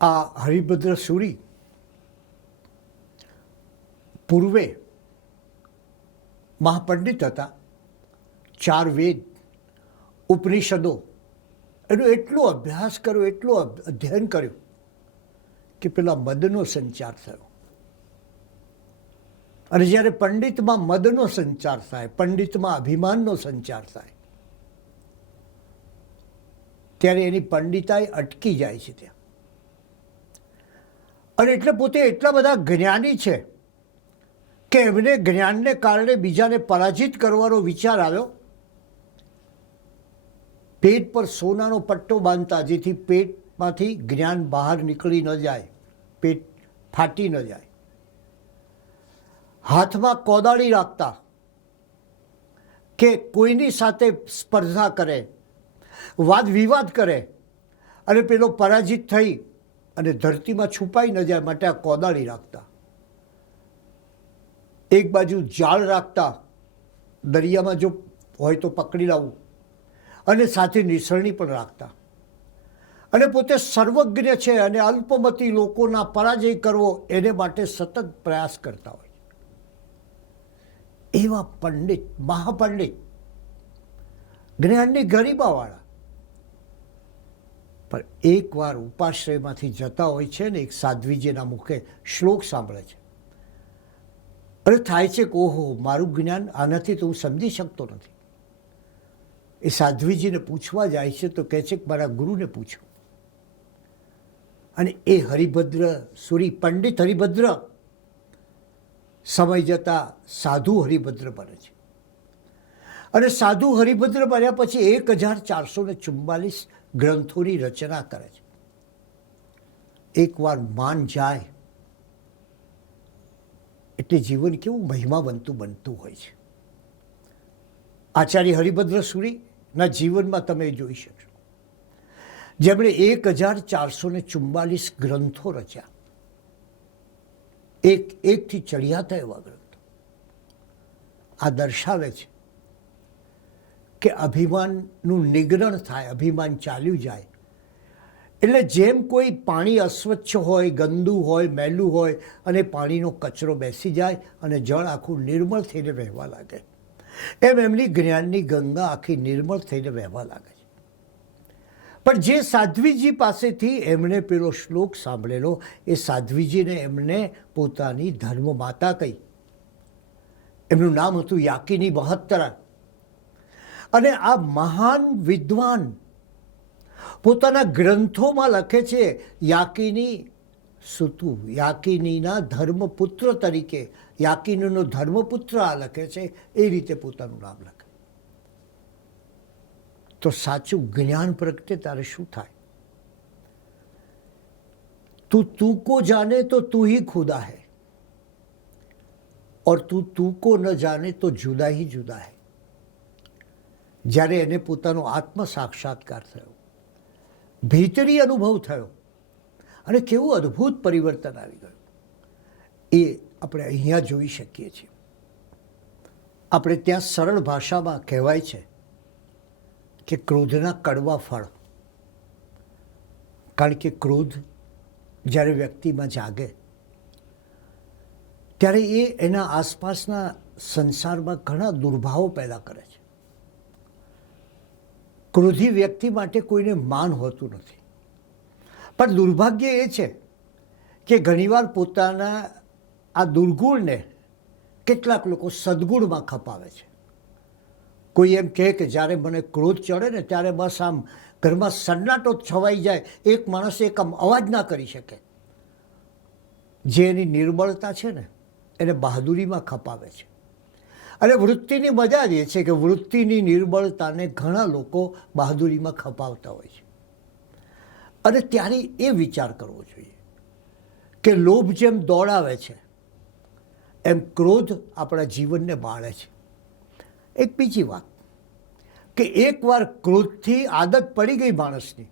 આ હરિભદ્ર સુરી પૂર્વે મહાપંડિત હતા. 4 વેદ, ઉપનિષદો, એનો એટલો અભ્યાસ કર્યો, એટલો અધ્યયન કર્યું કે પેલા મદનો સંચાર થયો. અને જ્યારે પંડિતમાં મદનો સંચાર થાય, પંડિતમાં અભિમાનનો સંચાર થાય, ત્યારે એની પંડિતાઈ અટકી જાય છે ત્યાં. અને એટલે પોતે એટલા બધા જ્ઞાની છે કે એમને જ્ઞાનને કારણે બીજાને પરાજિત કરવાનો વિચાર આવ્યો પેટ પર સોનાનો પટ્ટો બાંધતા, જેથી પેટમાંથી જ્ઞાન બહાર નીકળી ન જાય, પેટ ફાટી ન જાય. હાથમાં કોદાળી રાખતા કે કોઈની સાથે સ્પર્ધા કરે, વાદ વિવાદ કરે અને પેલો પરાજિત થઈ અને ધરતીમાં છુપાઈ ન જાય માટે આ કોદાળી રાખતા. એક બાજુ જાળ રાખતા, દરિયામાં જો હોય તો પકડી લાવવું, અને સાથે નિસરણી પણ રાખતા. અને પોતે સર્વજ્ઞ છે અને અલ્પમતી લોકોના પરાજય કરવો એને માટે સતત પ્રયાસ કરતા હોય. એવા પંડિત, મહાપંડિત, જ્ઞાનની ગરિમાવાળા પણ એકવાર ઉપાશ્રયમાંથી જતા હોય છે ને, એક સાધ્વીજીના મુખે શ્લોક સાંભળે છે અને થાય છે કે ઓહો, મારું જ્ઞાન આનાથી તો હું સમજી શકતો નથી. એ સાધ્વીજીને પૂછવા જાય છે તો કહે છે કે મારા ગુરુને પૂછો. અને એ હરિભદ્ર સુરી, પંડિત હરિભદ્ર, સમય જતાં સાધુ હરિભદ્ર બને છે. અને સાધુ હરિભદ્ર બન્યા પછી 1444 ગ્રંથોની રચના કરે છે. એકવાર માન જાય એટલે જીવન કેવું મહિમાવંતું બનતું હોય છે. આચાર્ય હરિભદ્ર સુરીના જીવનમાં તમે જોઈ શકશો, જેમણે 1444 ગ્રંથો રચ્યા, એકથી ચડિયાતા એવા ગ્રંથો. આ દર્શાવે છે કે અભિમાનનું નિગ્રહણ થાય, અભિમાન ચાલ્યું જાય. એટલે જેમ કોઈ પાણી અસ્વચ્છ હોય, ગંદુ હોય, મેલું હોય અને પાણીનો કચરો બેસી જાય અને જળ આખું નિર્મળ થઈને વહેવા લાગે, એમ એમની જ્ઞાનની ગંગા આખી નિર્મળ થઈને વહેવા લાગે છે. પણ જે સાધ્વીજી પાસેથી એમણે પેલો શ્લોક સાંભળેલો, એ સાધ્વીજીને એમણે પોતાની ધર્મ માતા કહી. એમનું નામ હતું યાકિની મહોત્તરા. અને આ મહાન વિદ્વાન પોતાના ગ્રંથોમાં લખે છે, યાકિની સુતુ, યાકિનીના ધર્મપુત્ર તરીકે, યાકિનીનો ધર્મપુત્ર આ લખે છે, એ રીતે પોતાનું નામ લખે. તો સાચું જ્ઞાન પ્રગટે ત્યારે શું થાય? તું કો જાને તો તું ही खुदा है, और તું को ન જાને તો જુદા ही જુદા है. જ્યારે એને પોતાનો આત્મ સાક્ષાત્કાર થયો, ભીતરી અનુભવ થયો અને કેવું અદ્ભુત પરિવર્તન આવી ગયું, એ આપણે અહીંયા જોઈ શકીએ છીએ. આપણે ત્યાં સરળ ભાષામાં કહેવાય છે કે ક્રોધના કડવા ફળ. કારણ કે ક્રોધ જ્યારે વ્યક્તિમાં જાગે ત્યારે એ એના આસપાસના સંસારમાં ઘણા દુર્ભાવો પેદા કરે છે. ક્રોધી વ્યક્તિ માટે કોઈને માન હોતું નથી. પણ દુર્ભાગ્ય એ છે કે ઘણીવાર પોતાના આ દુર્ગુણને કેટલાક લોકો સદગુણમાં ખપાવે છે. કોઈ એમ કહે કે જ્યારે મને ક્રોધ ચડે ને ત્યારે બસ આમ ઘરમાં સન્નાટો છવાઈ જાય, એક માણસ એક આમ અવાજ ના કરી શકે. જે એની નિર્બળતા છે ને એને બહાદુરીમાં ખપાવે છે. અને વૃત્તિની મજા જ એ છે કે વૃત્તિની નિર્બળતાને ઘણા લોકો બહાદુરીમાં ખપાવતા હોય છે. અને ત્યારે એ વિચાર કરવો જોઈએ કે લોભ જેમ દોડાવે છે એમ ક્રોધ આપણા જીવનને બાળે છે. એક બીજી વાત કે એકવાર ક્રોધથી આદત પડી ગઈ માણસની,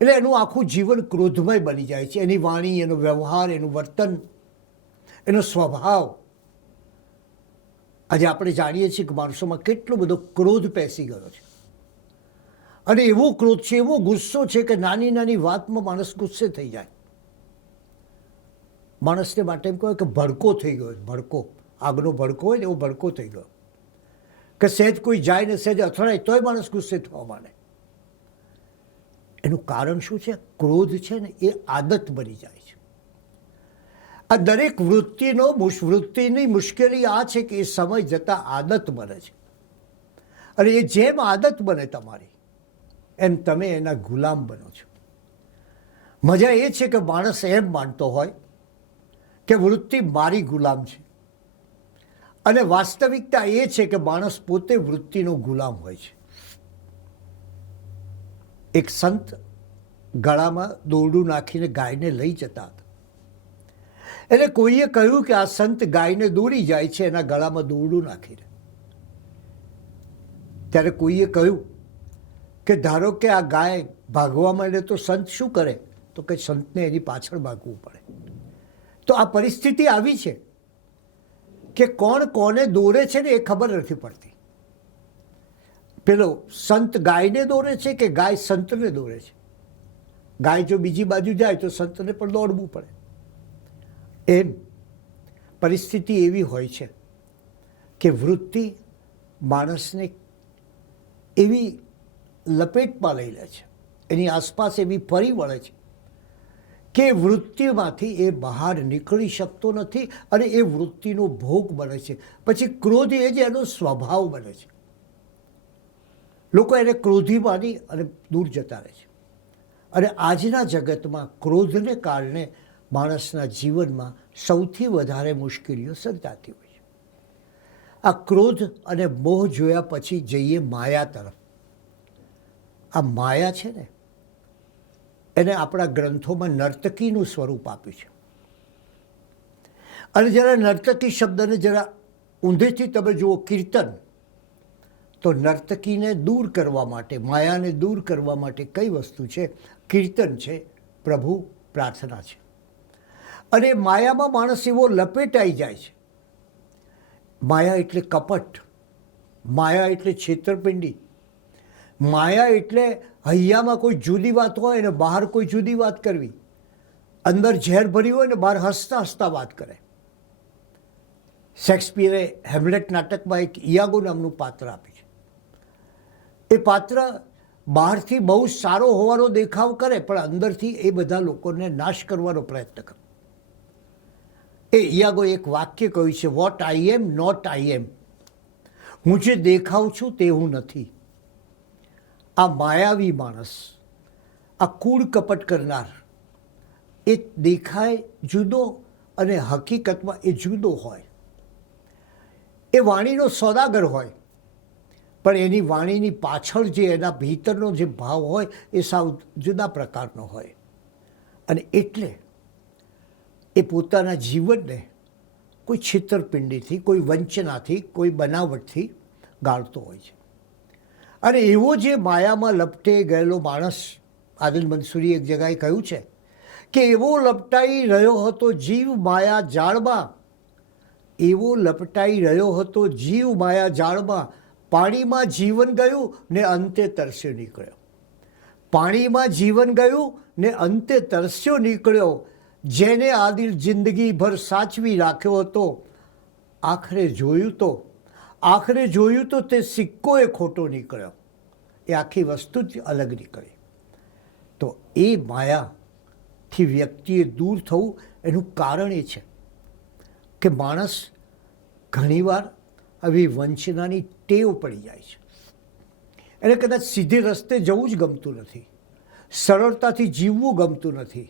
એટલે એનું આખું જીવન ક્રોધમય બની જાય છે. એની વાણી, એનો વ્યવહાર, એનું વર્તન, એનો સ્વભાવ. આજે આપણે જાણીએ છીએ કે માણસોમાં કેટલો બધો ક્રોધ પેસી ગયો છે. અને એવો ક્રોધ છે, એવો ગુસ્સો છે કે નાની નાની વાતમાં માણસ ગુસ્સે થઈ જાય. માણસને માટે એમ કહેવાય કે ભડકો થઈ ગયો. ભડકો, આગનો ભડકો હોય ને એવો ભડકો થઈ ગયો કે સહેજ કોઈ જાય ને સહેજ અથડાય તોય માણસ ગુસ્સે થવા માંડે. એનું કારણ શું છે? ક્રોધ છે ને એ આદત બની જાય છે. આ દરેક વૃત્તિની મુશ્કેલી આ છે કે એ સમય જતાં આદત બને છે. અને એ જેમ આદત બને તમારી, એમ તમે એના ગુલામ બનો છો. મજા એ છે કે માણસ એમ માનતો હોય કે વૃત્તિ મારી ગુલામ છે, અને વાસ્તવિકતા એ છે કે માણસ પોતે વૃત્તિનો ગુલામ હોય છે. એક સંત ગળામાં દોરડું નાખીને ગાયને લઈ જતા હતા. એટલે કોઈએ કહ્યું કે આ સંત ગાયને દોરી જાય છે એના ગળામાં દોરડું નાખીને. ત્યારે કોઈએ કહ્યું કે ધારો કે આ ગાય ભાગવા માંડે તો સંત શું કરે? તો કે સંતને એની પાછળ ભાગવું પડે. તો આ પરિસ્થિતિ આવી છે કે કોણ કોને દોરે છે ને એ ખબર નથી પડતી. પેલો સંત ગાયને દોરે છે કે ગાય સંતને દોરે છે? ગાય જો બીજી બાજુ જાય તો સંતને પણ દોડવું પડે. એમ પરિસ્થિતિ એવી હોય છે કે વૃત્તિ માણસને એવી લપેટમાં લઈ લે છે, એની આસપાસ એવી ફરી વળે છે કે વૃત્તિમાંથી એ બહાર નીકળી શકતો નથી અને એ વૃત્તિનો ભોગ બને છે. પછી ક્રોધ એ જ એનો સ્વભાવ બને છે. લોકો એને ક્રોધી માની અને દૂર જતા રહે છે. અને આજના જગતમાં ક્રોધને કારણે માણસના જીવનમાં સૌથી વધારે મુશ્કેલીઓ સર્જાતી હોય છે. આ ક્રોધ અને મોહ જોયા પછી જઈએ માયા તરફ. આ માયા છે ને એને આપણા ગ્રંથોમાં નર્તકીનું સ્વરૂપ આપ્યું છે. અને જરા નર્તકી શબ્દને જરા ઊંધેથી તમે જુઓ, કીર્તન, તો નર્તકીને દૂર કરવા માટે, માયાને દૂર કરવા માટે કઈ વસ્તુ છે? કીર્તન છે, પ્રભુ પ્રાર્થના છે. અને માયામાં માણસ એવો લપેટાઈ જાય છે. માયા એટલે કપટ, માયા એટલે છેતરપિંડી, માયા એટલે હૈયામાં કોઈ જુદી વાત હોય અને બહાર કોઈ જુદી વાત કરવી, અંદર ઝેર ભરી હોય ને બહાર હસતા હસતા વાત કરે. શેક્સપિયરે હેમ્લેટ નાટકમાં એક ઇયાગો નામનું પાત્ર આપ્યું છે. એ પાત્ર બહારથી બહુ સારો હોવાનો દેખાવ કરે પણ અંદરથી એ બધા લોકોને નાશ કરવાનો પ્રયત્ન કરે. એ ઇયાગો એક વાક્ય કહ્યું છે, what I am not I એમ. હું જે દેખાઉં છું તે હું નથી. આ માયાવી માણસ, આ કૂડ કપટ કરનાર, એ દેખાય જુદો અને હકીકતમાં એ જુદો હોય. એ વાણીનો સોદાગર હોય પણ એની વાણીની પાછળ જે એના ભીતરનો જે ભાવ હોય એ સાવ જુદા પ્રકારનો હોય. અને એટલે એ પોતાના જીવનને કોઈ છેતરપિંડીથી, કોઈ વંચનાથી, કોઈ બનાવટથી ગાળતો હોય છે. અને એવો જે માયામાં લપટે ગયેલો માણસ, આદિલ મંસૂરીએ એક જગાએ કહ્યું છે કે એવો લપટાઈ રહ્યો હતો જીવ માયા જાળમાં, એવો લપટાઈ રહ્યો હતો જીવ માયા જાળમાં, પાણીમાં જીવન ગયું ને અંતે તરસ્યો નીકળ્યો. પાણીમાં જીવન ગયું ને અંતે તરસ્યો નીકળ્યો. જેને આદિલ જિંદગીભર સાચવી રાખ્યો હતો, આખરે જોયું તો તે સિક્કો એ ખોટો નીકળ્યો. એ આખી વસ્તુ જ અલગ નીકળી. તો એ માયાથી વ્યક્તિએ દૂર થવું એનું કારણ એ છે કે માણસ ઘણીવાર આવી વંચનાની ટેવ પડી જાય છે. એને કદાચ સીધે રસ્તે જવું જ ગમતું નથી, સરળતાથી જીવવું ગમતું નથી.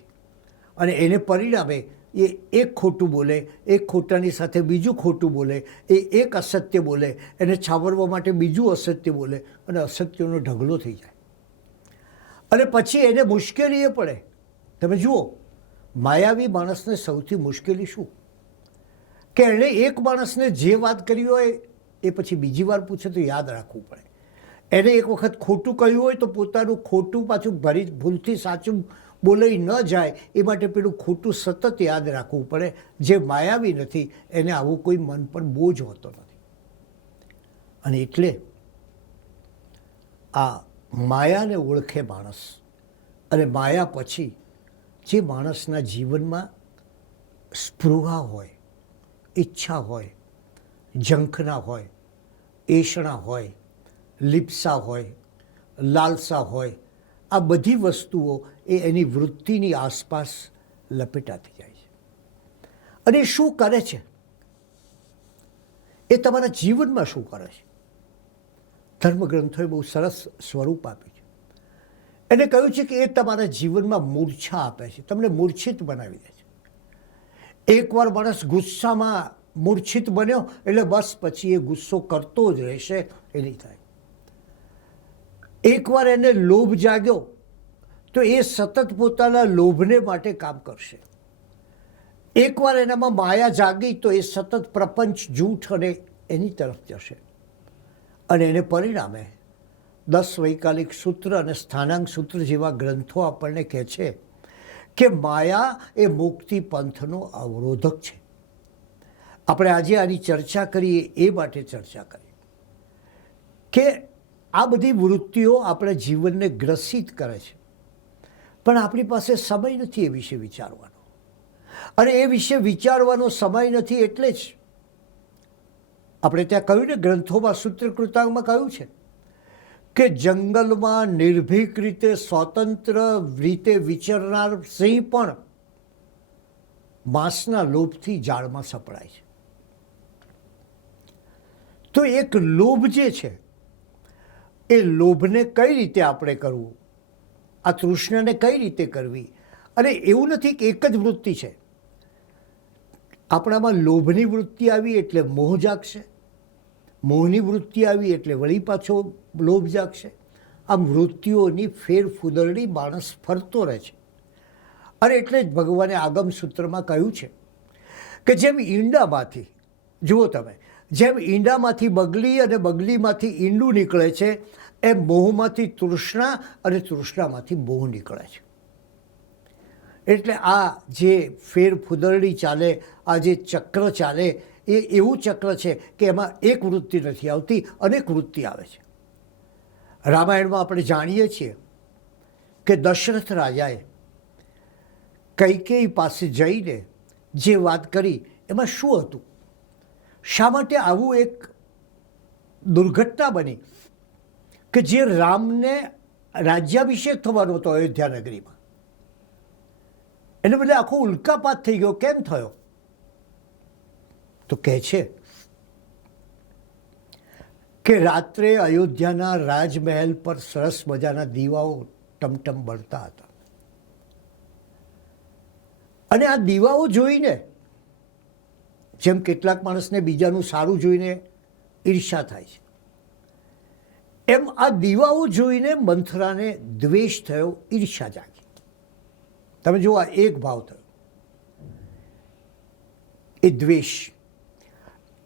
અને એને પરિણામે એ એક ખોટું બોલે, એક ખોટાની સાથે બીજું ખોટું બોલે, એ એક અસત્ય બોલે, એને છાવરવા માટે બીજું અસત્ય બોલે અને અસત્યનો ઢગલો થઈ જાય. અને પછી એને મુશ્કેલી એ પડે. તમે જુઓ, માયાવી માણસને સૌથી મુશ્કેલી શું? કે એણે એક માણસને જે વાત કરી હોય એ પછી બીજી વાર પૂછે તો યાદ રાખવું પડે. એને એક વખત ખોટું કહ્યું હોય તો પોતાનું ખોટું પાછું ભૂલથી સાચું બોલાઈ ન જાય એ માટે પેલું ખોટું સતત યાદ રાખવું પડે. જે માયાવી નથી એને આવું કોઈ મન પર બોજ હોતો નથી. અને એટલે આ માયાને ઓળખે માણસ, અને માયા પછી જે માણસના જીવનમાં સ્પૃહા હોય, ઈચ્છા હોય, ઝંખના હોય, એષણા હોય, લિપ્સા હોય, લાલસા હોય, આ બધી વસ્તુઓ એ એની વૃત્તિની આસપાસ લપેટાતી જાય છે. અને એ શું કરે છે? એ તમારા જીવનમાં શું કરે છે? ધર્મગ્રંથોએ બહુ સરસ સ્વરૂપ આપ્યું છે. એને કહ્યું છે કે એ તમારા જીવનમાં મૂર્છા આપે છે, તમને મૂર્છિત બનાવી દે છે. એકવાર માણસ ગુસ્સામાં મૂર્છિત બન્યો એટલે બસ પછી એ ગુસ્સો કરતો જ રહેશે, એ નહીં થાય. એકવાર એને લોભ જાગ્યો તો એ સતત પોતાના લોભને માટે કામ કરશે. એકવાર એનામાં માયા જાગી તો એ સતત પ્રપંચ, જૂઠ અને એની તરફ જશે. અને એને પરિણામે 10 વૈકાલિક સૂત્ર અને સ્થાનાંક સૂત્ર જેવા ગ્રંથો આપણને કહે છે કે માયા એ મુક્તિ પંથનો અવરોધક છે. આપણે આજે આની ચર્ચા કરીએ એ માટે ચર્ચા કરીએ કે આ બધી વૃત્તિઓ આપણા જીવનને ગ્રસિત કરે છે, પણ આપણી પાસે સમય નથી એ વિશે વિચારવાનો. અને એ વિશે વિચારવાનો સમય નથી એટલે જ આપણે ત્યાં કહ્યું ને, ગ્રંથોમાં સૂત્ર કૃતાંગમાં કહ્યું છે કે જંગલમાં નિર્ભીક રીતે સ્વતંત્ર રીતે વિચરનાર સિંહ પણ માંસના લોભથી જાળમાં સપડાય છે. તો એક લોભ જે છે એ લોભને કઈ રીતે આપણે કરવું, આ તૃષ્ણાને કઈ રીતે કરવી. અને એવું નથી કે એક જ વૃત્તિ છે. આપણામાં લોભની વૃત્તિ આવી એટલે મોહ જાગશે, મોહની વૃત્તિ આવી એટલે વળી પાછો લોભ જાગશે. આમ વૃત્તિઓની ફેરફૂદરડી માણસ ફરતો રહે છે. અને એટલે જ ભગવાને આગમ સૂત્રમાં કહ્યું છે કે જેમ ઈંડામાંથી, જુઓ તમે, જેમ ઈંડામાંથી બગલી અને બગલીમાંથી ઈંડું નીકળે છે, એમ મોહમાંથી તૃષ્ણા અને તૃષ્ણામાંથી મોહ નીકળે છે. એટલે આ જે ફેરફૂદરડી ચાલે, આ જે ચક્ર ચાલે, એ એવું ચક્ર છે કે એમાં એક વૃત્તિ નથી આવતી, અનેક વૃત્તિ આવે છે. રામાયણમાં આપણે જાણીએ છીએ કે દશરથ રાજાએ કૈકેયી પાસે જઈને જે વાત કરી એમાં શું હતું, શા માટે આવું એક દુર્ઘટના બની કે જે રામને રાજ્યાભિષેક થવાનો હતો અયોધ્યા નગરીમાં, એને બદલે આખો ઉલ્કાપાત થઈ ગયો. કેમ થયો? તો કહે છે કે રાત્રે અયોધ્યાના રાજમહેલ પર સરસ મજાના દીવાઓ ટમટમ બળતા હતા. અને આ દીવાઓ જોઈને, જેમ કેટલાક માણસને બીજાનું સારું જોઈને ઈર્ષા થાય છે, એમ આ દીવાઓ જોઈને મંથરાને દ્વેષ થયો, ઈર્ષા જાગી. તમે જુઓ, આ એક ભાવ થયો, એ દ્વેષ.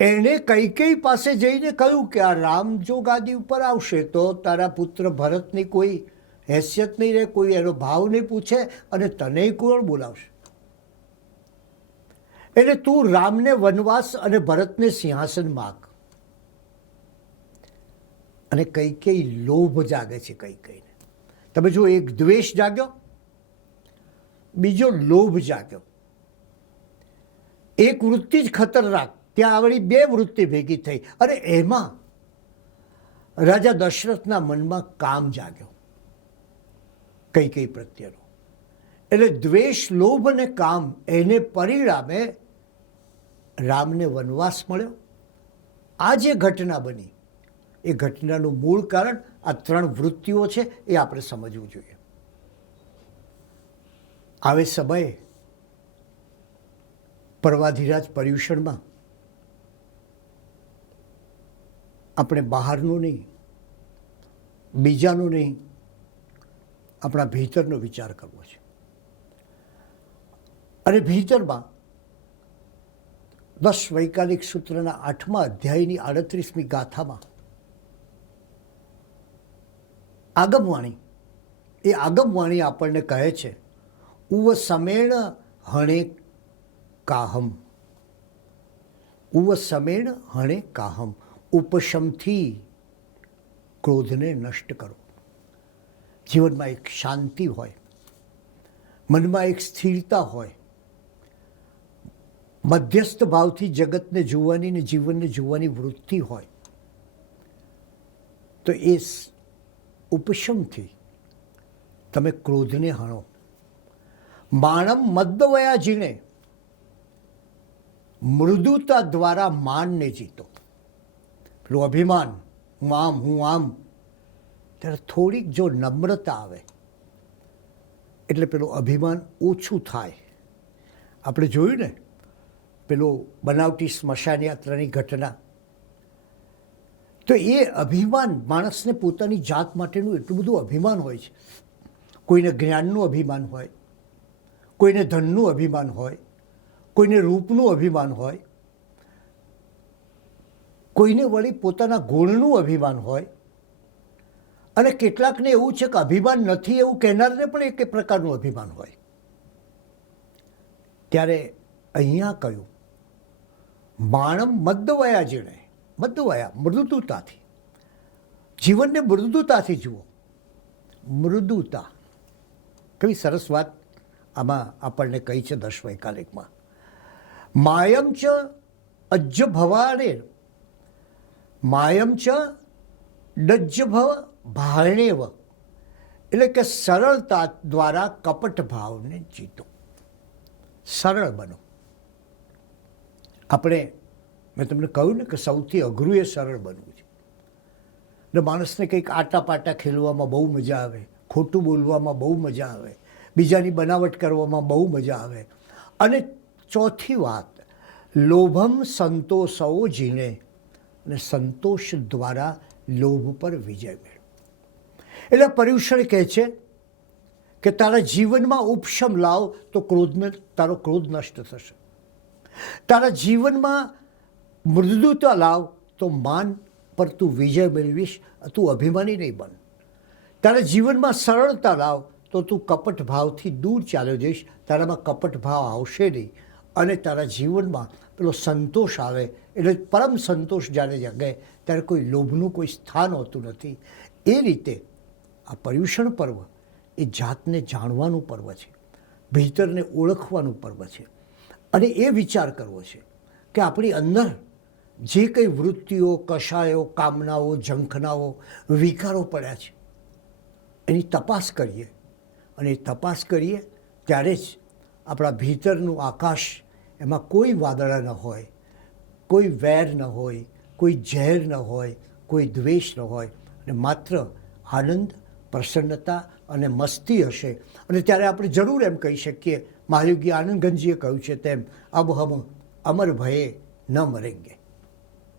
એણે કૈકેયી પાસે જઈને કહ્યું કે આ રામ જો ગાદી ઉપર આવશે તો તારા પુત્ર ભરતની કોઈ હેસિયત નહીં રહે, કોઈ એનો ભાવ નહીં પૂછે અને તને કોણ બોલાવશે. એટલે તું રામને વનવાસ અને ભરતને સિંહાસન માગ. અને કૈકેયી લોભ જાગે છે કૈકેયીને. તમે જો, એક દ્વેષ જાગ્યો, બીજો લોભ જાગ્યો. એક વૃત્તિ જ ખતરનાક, ત્યાં આવડી બે વૃત્તિ ભેગી થઈ. અને એમાં રાજા દશરથના મનમાં કામ જાગ્યો કૈકેયી પ્રત્યેનો. એટલે દ્વેષ, લોભ અને કામ, એને પરિણામે રામને વનવાસ મળ્યો. આ જે ઘટના બની એ ઘટનાનું મૂળ કારણ આ 3 વૃત્તિઓ છે, એ આપણે સમજવું જોઈએ. આવે સમયે પર્વાધિરાજ પર્યુષણમાં આપણે બહારનું નહીં, બીજાનું નહીં, આપણા ભીતરનો વિચાર કરવો છે. અને ભીતરમાં 10 વૈકાલિક સૂત્રના 8મા અધ્યાયની 38મી ગાથામાં આગમવાણી, એ આગમવાણી આપણને કહે છે, ઉવ સમેણ હણે કાહમ, ઉવ સમેણ હણે કાહમ, ઉપશમથી ક્રોધને નષ્ટ કરો. જીવનમાં એક શાંતિ હોય, મનમાં એક સ્થિરતા હોય, મધ્યસ્થ ભાવથી જગતને જોવાની ને જીવનને જોવાની વૃત્તિ હોય, તો એ ઉપશમથી તમે ક્રોધને હણો. માણમ મદ્દવયા જીણે, મૃદુતા દ્વારા માનને જીતો. પેલું અભિમાન, હું આમ, હું આમ, ત્યારે થોડીક જો નમ્રતા આવે એટલે પેલું અભિમાન ઓછું થાય. આપણે જોયું ને પેલું બનાવટી સ્મશાન યાત્રાની ઘટના, તો એ અભિમાન માણસને પોતાની જાત માટેનું એટલું બધું અભિમાન હોય છે. કોઈને જ્ઞાનનું અભિમાન હોય, કોઈને ધનનું અભિમાન હોય, કોઈને રૂપનું અભિમાન હોય, કોઈને વળી પોતાના ગુણનું અભિમાન હોય, અને કેટલાકને એવું છે કે અભિમાન નથી એવું કહેનારને પણ એક પ્રકારનું અભિમાન હોય. ત્યારે અહીંયા કહ્યું માણમ મદ્દવયા જેણે, મદ્દવયા મૃદુતાથી, જીવનને મૃદુતાથી જુઓ. મૃદુતા કેવી સરસ વાત આમાં આપણને કહી છે દશ વૈકાલિકમાં. માયમ ચ અજ્જ ભવાને, માયમ ચ ડજ્જ ભવ ભાણેવ, એટલે કે સરળતા દ્વારા કપટ ભાવને જીતો. સરળ બનો. આપણે મેં તમને કહ્યું ને કે સૌથી અઘરું એ સરળ બનવું છે. એટલે માણસને કંઈક આટાપાટા ખેલવામાં બહુ મજા આવે, ખોટું બોલવામાં બહુ મજા આવે, બીજાની બનાવટ કરવામાં બહુ મજા આવે. અને ચોથી વાત, લોભમ સંતોષો જીને, અને સંતોષ દ્વારા લોભ પર વિજય મેળવો. એટલે પર્યુષણ કહે છે કે તારા જીવનમાં ઉપશમ લાવ તો તારો ક્રોધ નષ્ટ થશે. તારા જીવનમાં મૃદુતા લાવ તો માન પર તું વિજય મેળવીશ, તું અભિમાની નહીં બન. તારા જીવનમાં સરળતા લાવ તો તું કપટ ભાવથી દૂર ચાલ્યો જઈશ, તારામાં કપટ ભાવ આવશે નહીં, અને તારા જીવનમાં પેલો સંતોષ આવે. એટલે પરમ સંતોષ જ્યારે જાગે ત્યારે કોઈ લોભનું કોઈ સ્થાન હોતું નથી. એ રીતે આ પર્યુષણ પર્વ એ જાતને જાણવાનું પર્વ છે, ભીતરને ઓળખવાનું પર્વ છે. અને એ વિચાર કરવો છે કે આપણી અંદર જે કંઈ વૃત્તિઓ, કષાયો, કામનાઓ, ઝંખનાઓ, વિકારો પડ્યા છે એની તપાસ કરીએ. અને એ તપાસ કરીએ ત્યારે જ આપણા ભીતરનું આકાશ, એમાં કોઈ વાદળા ન હોય, કોઈ વેર ન હોય, કોઈ ઝેર ન હોય, કોઈ દ્વેષ ન હોય, અને માત્ર આનંદ, પ્રસન્નતા અને મસ્તી હશે. અને ત્યારે આપણે જરૂર એમ કહી શકીએ, મહાયોગી આનંદગંજીએ કહ્યું છે તેમ, અબ હમ અમર ભયે ન મરેંગે.